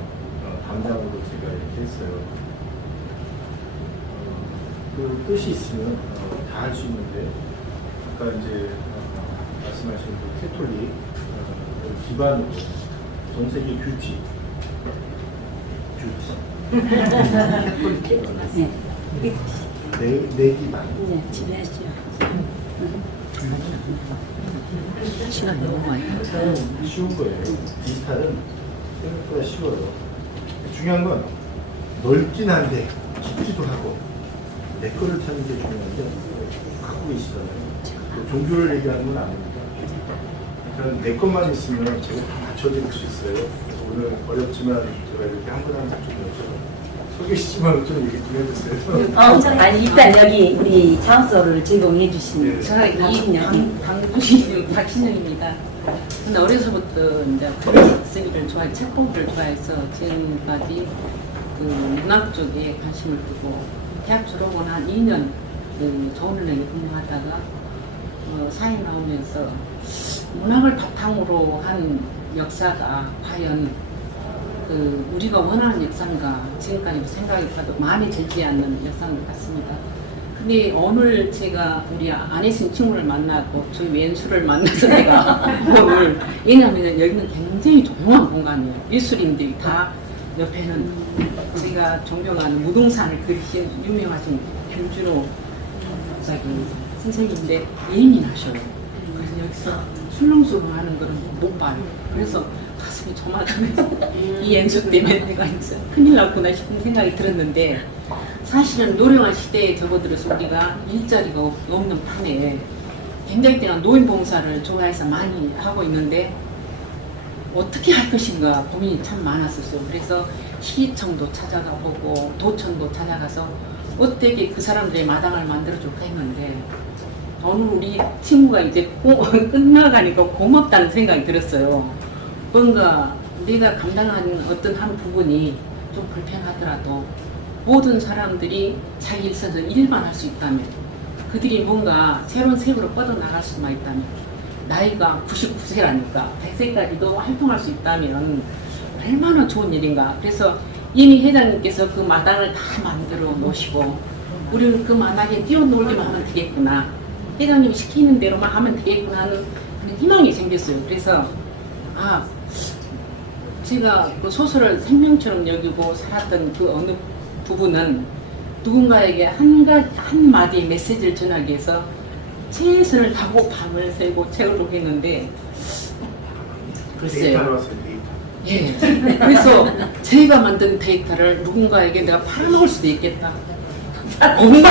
담당으로 제가 이렇게 했어요. 그 뜻이 있으면 다 할 수 있는데 아까 이제 말씀하신 그 캐톨릭 기반으로 전 세계 뷰티 캐톨릭 기반 내 기반 네, 집에 하시죠. 시간 너무 많이. 쉬운 거예요. 디지털은 생각보다 쉬워요. 중요한 건 넓긴 한데 깊기도 하고 내 거를 찾는 게 중요한데 갖고 계시잖아요. 종교를 얘기하는 건 아닙니다. 저는 내 것만 있으면 제가 다 맞춰드릴 수 있어요. 오늘 어렵지만 제가 이렇게 한 분 한 분 좀 소개시지만 좀 얘기 좀 해주세요. 아니 일단 여기 우리 장소를 제공해 주신 저는 이 방주시 박신영입니다. 근데 어려서부터 이제 글 쓰기를 좋아해, 책 보기를 좋아해서 지금까지 그 문학 쪽에 관심을 두고 대학 졸업은 한 2년 그 조은은행에 근무하다가 사회 나오면서 문학을 바탕으로 한 역사가 과연 그 우리가 원하는 역사인가 지금까지 생각해봐도 마음에 들지 않는 역사인 것 같습니다. 근데 오늘 제가 우리 안에 있는 친구를 만나고 저희 왼수를 만나서 내가 오늘 왜냐하면 여기는 굉장히 조용한 공간이에요. 미술인들이 다 옆에는 제가 존경하는 무등산을 그리신 유명하신 김준호 선생님인데 예민하셔요. 그래서 여기서 술렁술렁 하는 거는 못 봐요. 그래서 가슴이 조마하면서 이 연습 때문에 내가 진짜 큰일 났구나 싶은 생각이 들었는데 사실은 노령한 시대에 접어들어서 우리가 일자리가 없는 판에 굉장히 내가 노인봉사를 좋아해서 많이 하고 있는데 어떻게 할 것인가 고민이 참 많았었어요. 그래서 시청도 찾아가 보고 도청도 찾아가서 어떻게 그 사람들의 마당을 만들어줄까 했는데 오늘 우리 친구가 이제 끝나가니까 고맙다는 생각이 들었어요. 뭔가 내가 감당하는 어떤 한 부분이 좀 불편하더라도 모든 사람들이 자기 일선에서 일만 할 수 있다면 그들이 뭔가 새로운 세계로 뻗어나갈 수만 있다면 나이가 99세라니까 100세까지도 활동할 수 있다면 얼마나 좋은 일인가. 그래서 이미 회장님께서 그 마당을 다 만들어 놓으시고 우리는 그 마당에 뛰어놀기만 하면 되겠구나. 회장님이 시키는 대로만 하면 되겠구나 하는 그런 희망이 생겼어요. 그래서 제가 그 소설을 생명처럼 여기고 살았던 그 어느 부분은 누군가에게 한 마디의 메시지를 전하기 위해서 최선을 다하고 밤을 새고 책을 녹였는데 글쎄요. 예. 그래서 제가 만든 데이터를 누군가에게 내가 팔아먹을 수도 있겠다. 하는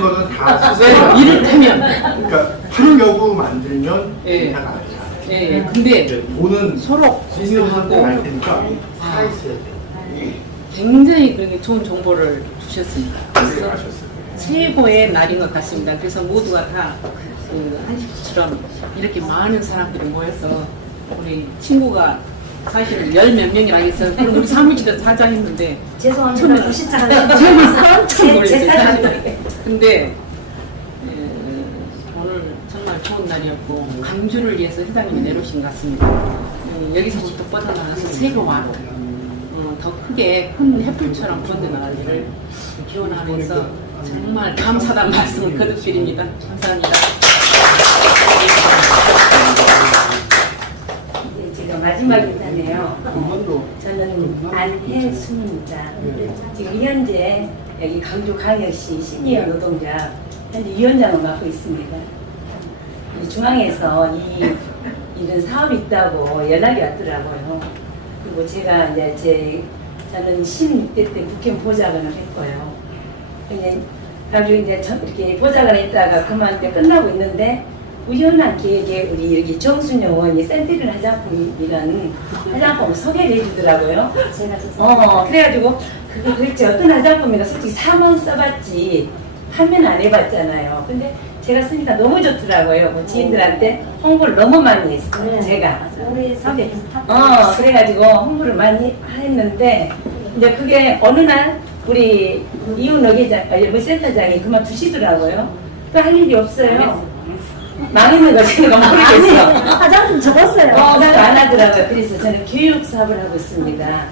거는 다 이를테면 그러니까 팔려고 만들면 예. 다 나가요. 예. 근데 돈은 서로 비즈니스한테 갈 테니까 살아있어야 돼. 굉장히 그렇게 좋은 정보를 주셨습니다. 그래서 하셨어요. 최고의 날인 것 같습니다. 그래서 모두가 다 그 한식처럼 이렇게 많은 사람들이 모여서 우리 친구가 사실은 10몇 명이라 해서 그럼 우리 사무실에 사장했는데 죄송합니다. 부시장은 깜짝 놀랐어요. 제 사실. 근데 오늘 정말 좋은 날이었고 강주를 위해서 회장님이 내려오신 것 같습니다. 여기서부터 뻗어나가서 세계화로 더 크게 큰 햇불처럼 뻗어나가기를 기원하면서 정말 감사하다는 말씀을 거듭드립니다. 감사합니다. 제가 마지막 인사네요. 저는 안혜수입니다. 지금 현재 여기 강주광역시 시니어 노동자 현재 위원장을 맡고 있습니다. 중앙에서 이런 사업이 있다고 연락이 왔더라고요. 그리고 제가 이제 저는 16대 때 국회 보좌관을 했고요. 가지고 이제 이렇게 보좌관을 했다가 그만 이제 끝나고 있는데 우연한 기회에 우리 여기 정순영 의원이 센트럴 화장품이라는 화장품을 소개를 해주더라고요. 그래가지고 그게 도대체 어떤 화장품인가 솔직히 사만 써봤지 판매는 안 해봤잖아요. 근데 제가 쓰니까 너무 좋더라고요. 뭐 지인들한테 홍보를 너무 많이 했어요. 제가. 그래가지고 홍보를 많이 했는데 이제 그게 어느 날 우리 이은호 계장, 우리 센터장이 그만두시더라고요. 또 할 일이 없어요. 망했는 거 제가 모르겠어. 화장품 적었어요. 나도 안 하더라고요. 그래서 저는 교육 사업을 하고 있습니다.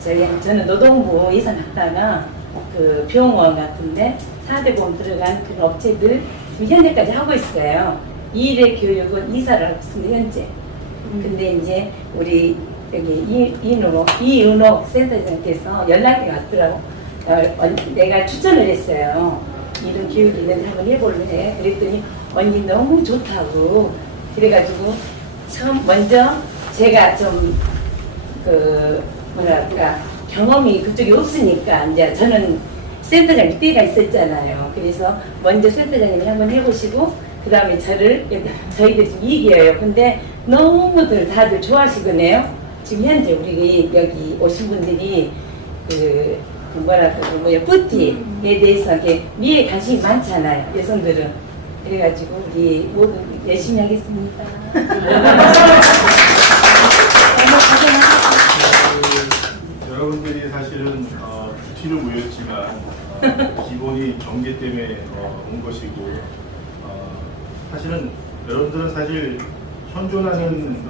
저는 노동부 예산 학다가 그 병원 같은데 4대 보험 들어간 그런 업체들 지금 현재까지 하고 있어요. 이 일의 교육은 이사를 하고 있습니다, 현재. 근데 이제 우리 여기 이은호 센터장께서 연락이 왔더라고. 내가 추천을 했어요. 이런 교육이 있는데 한번 해볼래? 그랬더니 언니 너무 좋다고. 그래가지고 먼저 제가 좀 뭐랄까 경험이 그쪽에 없으니까 이제 저는 센터장 밑에가 있었잖아요. 그래서 먼저 센터장님이 한번 해보시고 그 다음에 저희들 지금 2기예요. 근데 너무들 다들 좋아하시거든요. 지금 현재 우리 여기 오신 분들이 뿌띠에 대해서 미에 관심이 많잖아요. 여성들은. 그래가지고 우리 모두 열심히 하겠습니다. 여러분들이 사실은 뷰티를 모였지만 기본이 경제 때문에 온 것이고 사실은 여러분들은 사실 현존하는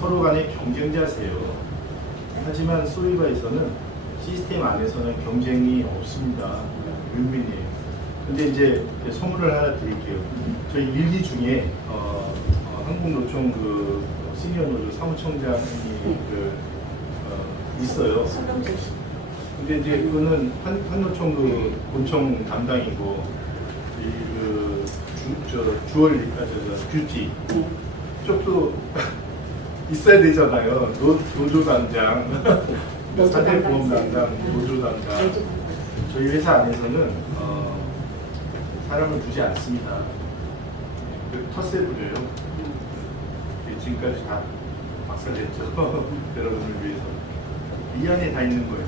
서로 간의 경쟁자세요. 하지만 소리바에서는 시스템 안에서는 경쟁이 없습니다. 윈윈이에요. 근데 이제 선물을 하나 드릴게요. 저희 1기 중에 한국노총 시니어 노조 사무총장이 있어요. 근데 이제 이거는 한노총 본청 담당이고 주얼리 뷰티 쪽도 있어야 되잖아요. 노조 담당, 사대보험 담당, 노조 담당. 저희 회사 안에서는 사람을 두지 않습니다. 텃세 부려요. 지금까지 다 박살냈죠. 여러분을 위해서. 이 안에 다 있는 거예요.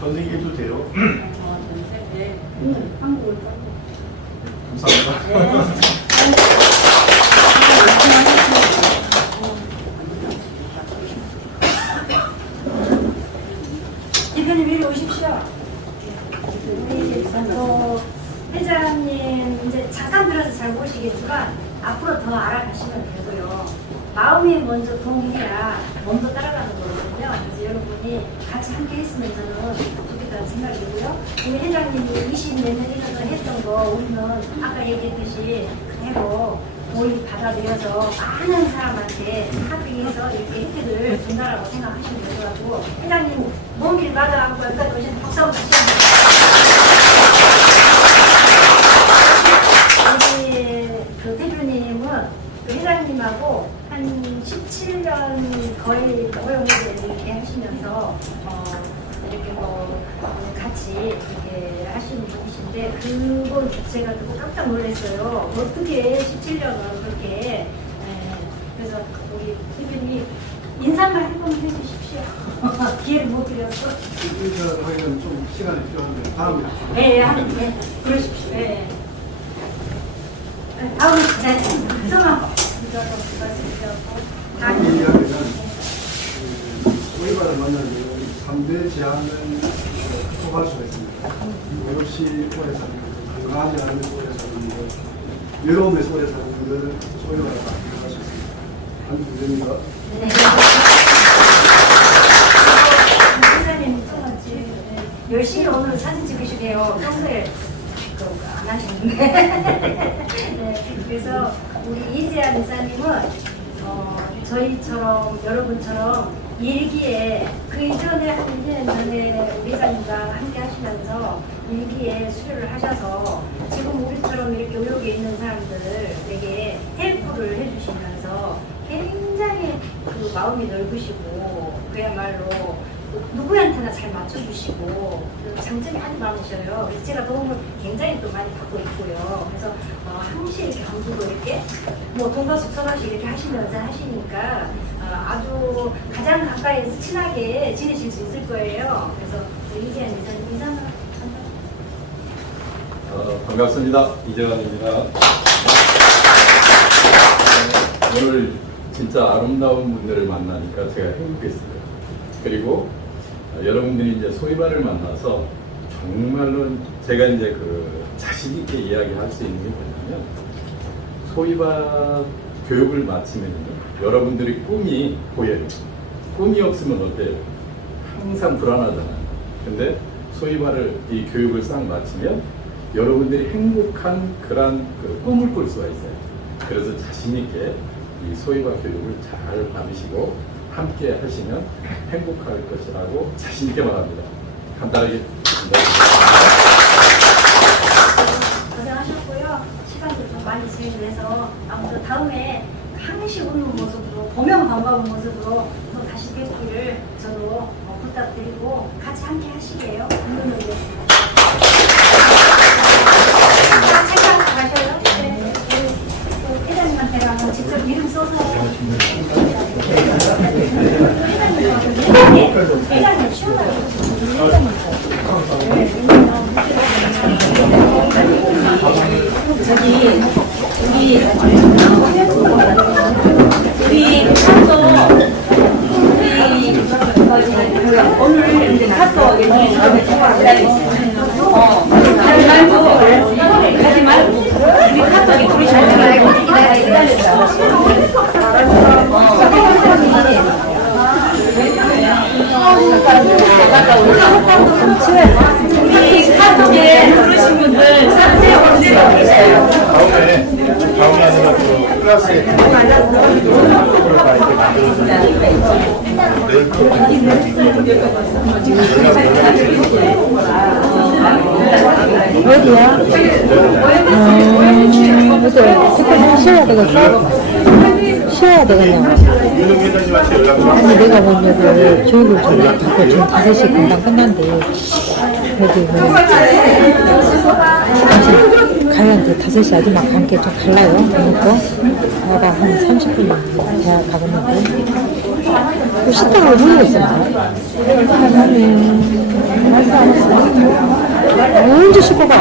전 세계도 돼요. 감사합니다. 대표님 이리 오십시오. 우리 회장님 이제 잠깐 들어서 잘 모르시겠지만 앞으로 더 알아가시면 되고요. 마음이 먼저 동해야 몸도 따라가는 거거든요. 그래서 여러분이 같이 함께 했으면 저는 좋겠다는 생각이 들고요. 우리 회장님이 20몇 년 전에 했던 거 우리는 아까 얘기했듯이 그대로 도입 받아들여서 많은 사람한테 합의해서 이렇게 혜택을 준다라고 생각하시면 될 것 같고, 회장님 먼길 받아갖고 여기까지 오신 박수 한번 다시 한번. 우리 그 대표님은 그 회장님하고 한 17년 거의 오래오래 이렇게 하시면서 이렇게 같이 이렇게 하시는 분이신데 그걸 제가 듣고 깜짝 놀랐어요. 어떻게 17년을 그렇게 그래서 우리 대표님 인사만 한 번 해주십시오. 기회를 못 드렸어. 인사하기는 좀 시간이 필요한데 다음에. 네, 그러십시오. 네. 다음에 성함 얘기하면 소위바를 만나면 3대 제한을 극복할 수가 있습니다. 어렵시 오래 사는 분, 건강하지 않은 오래 사는 분, 외로움에서 오래 사는 분들은 소위바를 극복할 수 있습니다. 한 문제입니다. 네. 회장님 열심히 오늘 사진 찍으시게요. 평소에 안 하시는데. 네, 그래서 우리 이재한 이사님은 저희처럼 여러분처럼 일기에 그 이전에 한 1년 전에 우리 회장님과 함께 하시면서 일기에 수료를 하셔서 지금 우리처럼 이렇게 의욕에 있는 사람들에게 헬프를 해주시면서 굉장히 그 마음이 넓으시고 그야말로 누구한테나 잘 맞춰주시고 장점이 아주 많으셔요. 그래서 제가 도움을 굉장히 또 많이 받고 있고요. 그래서 항시 이렇게 강주도 이렇게 동거숙성하시 이렇게 하시면서 하시니까 아주 가장 가까이서 친하게 지내실 수 있을 거예요. 그래서 이재한 이사님 인사만 반갑습니다. 이재환입니다. 오늘 진짜 아름다운 분들을 만나니까 제가 행복했어요. 그리고 여러분들이 이제 소위반을 만나서 정말로 제가 이제 그 자신 있게 이야기할 수 있는 게 뭐냐면, 소위반 교육을 마치면 여러분들이 꿈이 보여요. 꿈이 없으면 어때요? 항상 불안하잖아요. 근데 소위반을 이 교육을 싹 마치면 여러분들이 행복한 그런 그 꿈을 꿀 수가 있어요. 그래서 자신 있게 이 소위반 교육을 잘 받으시고 함께 하시면 행복할 것이라고 자신 있게 말합니다. 간단하게 고생하셨고요. 시간도 좀 많이 제외해서 아무튼 다음에 항시 웃는 모습으로, 보면 반가운 모습으로 또 다시 뵙기를 저도 부탁드리고 같이 함께 하시게요. 운동을 책상 가셔요. 네. 회장님한테 가서 직접 이름 써서 회장님 시원하게 우리 카톡 오늘 이제 카톡 가지 말고 우리 카톡에 우리 잘 말고 우리 카톡에 누르신 분들 상세 언제가 계세요? 다음에 아니라 그 클래스에 그걸 다 이렇게 만들어서 내일 어디야? 그때 쉬어야 되겠어? 쉬어야 되겠네. 윤영 회장님한테 연락 좀 아니, 내가 보려고 교육을 좀 받고 지금 5시 금방 끝난대. 여기 가야한테 5시 아줌마가 함께 좀 갈라요. 그러니까 내가 한 30분 대학 가봤는데 그 식당을 모르겠어. 언제 씻고 가?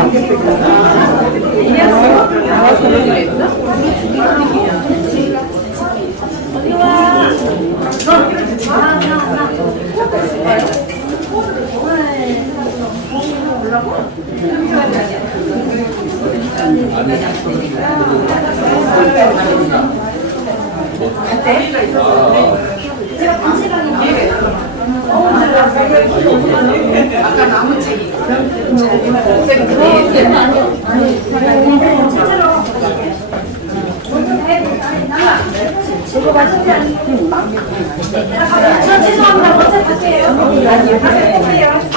아까 남은 책이 죄송합니다. 먼저 갈게요.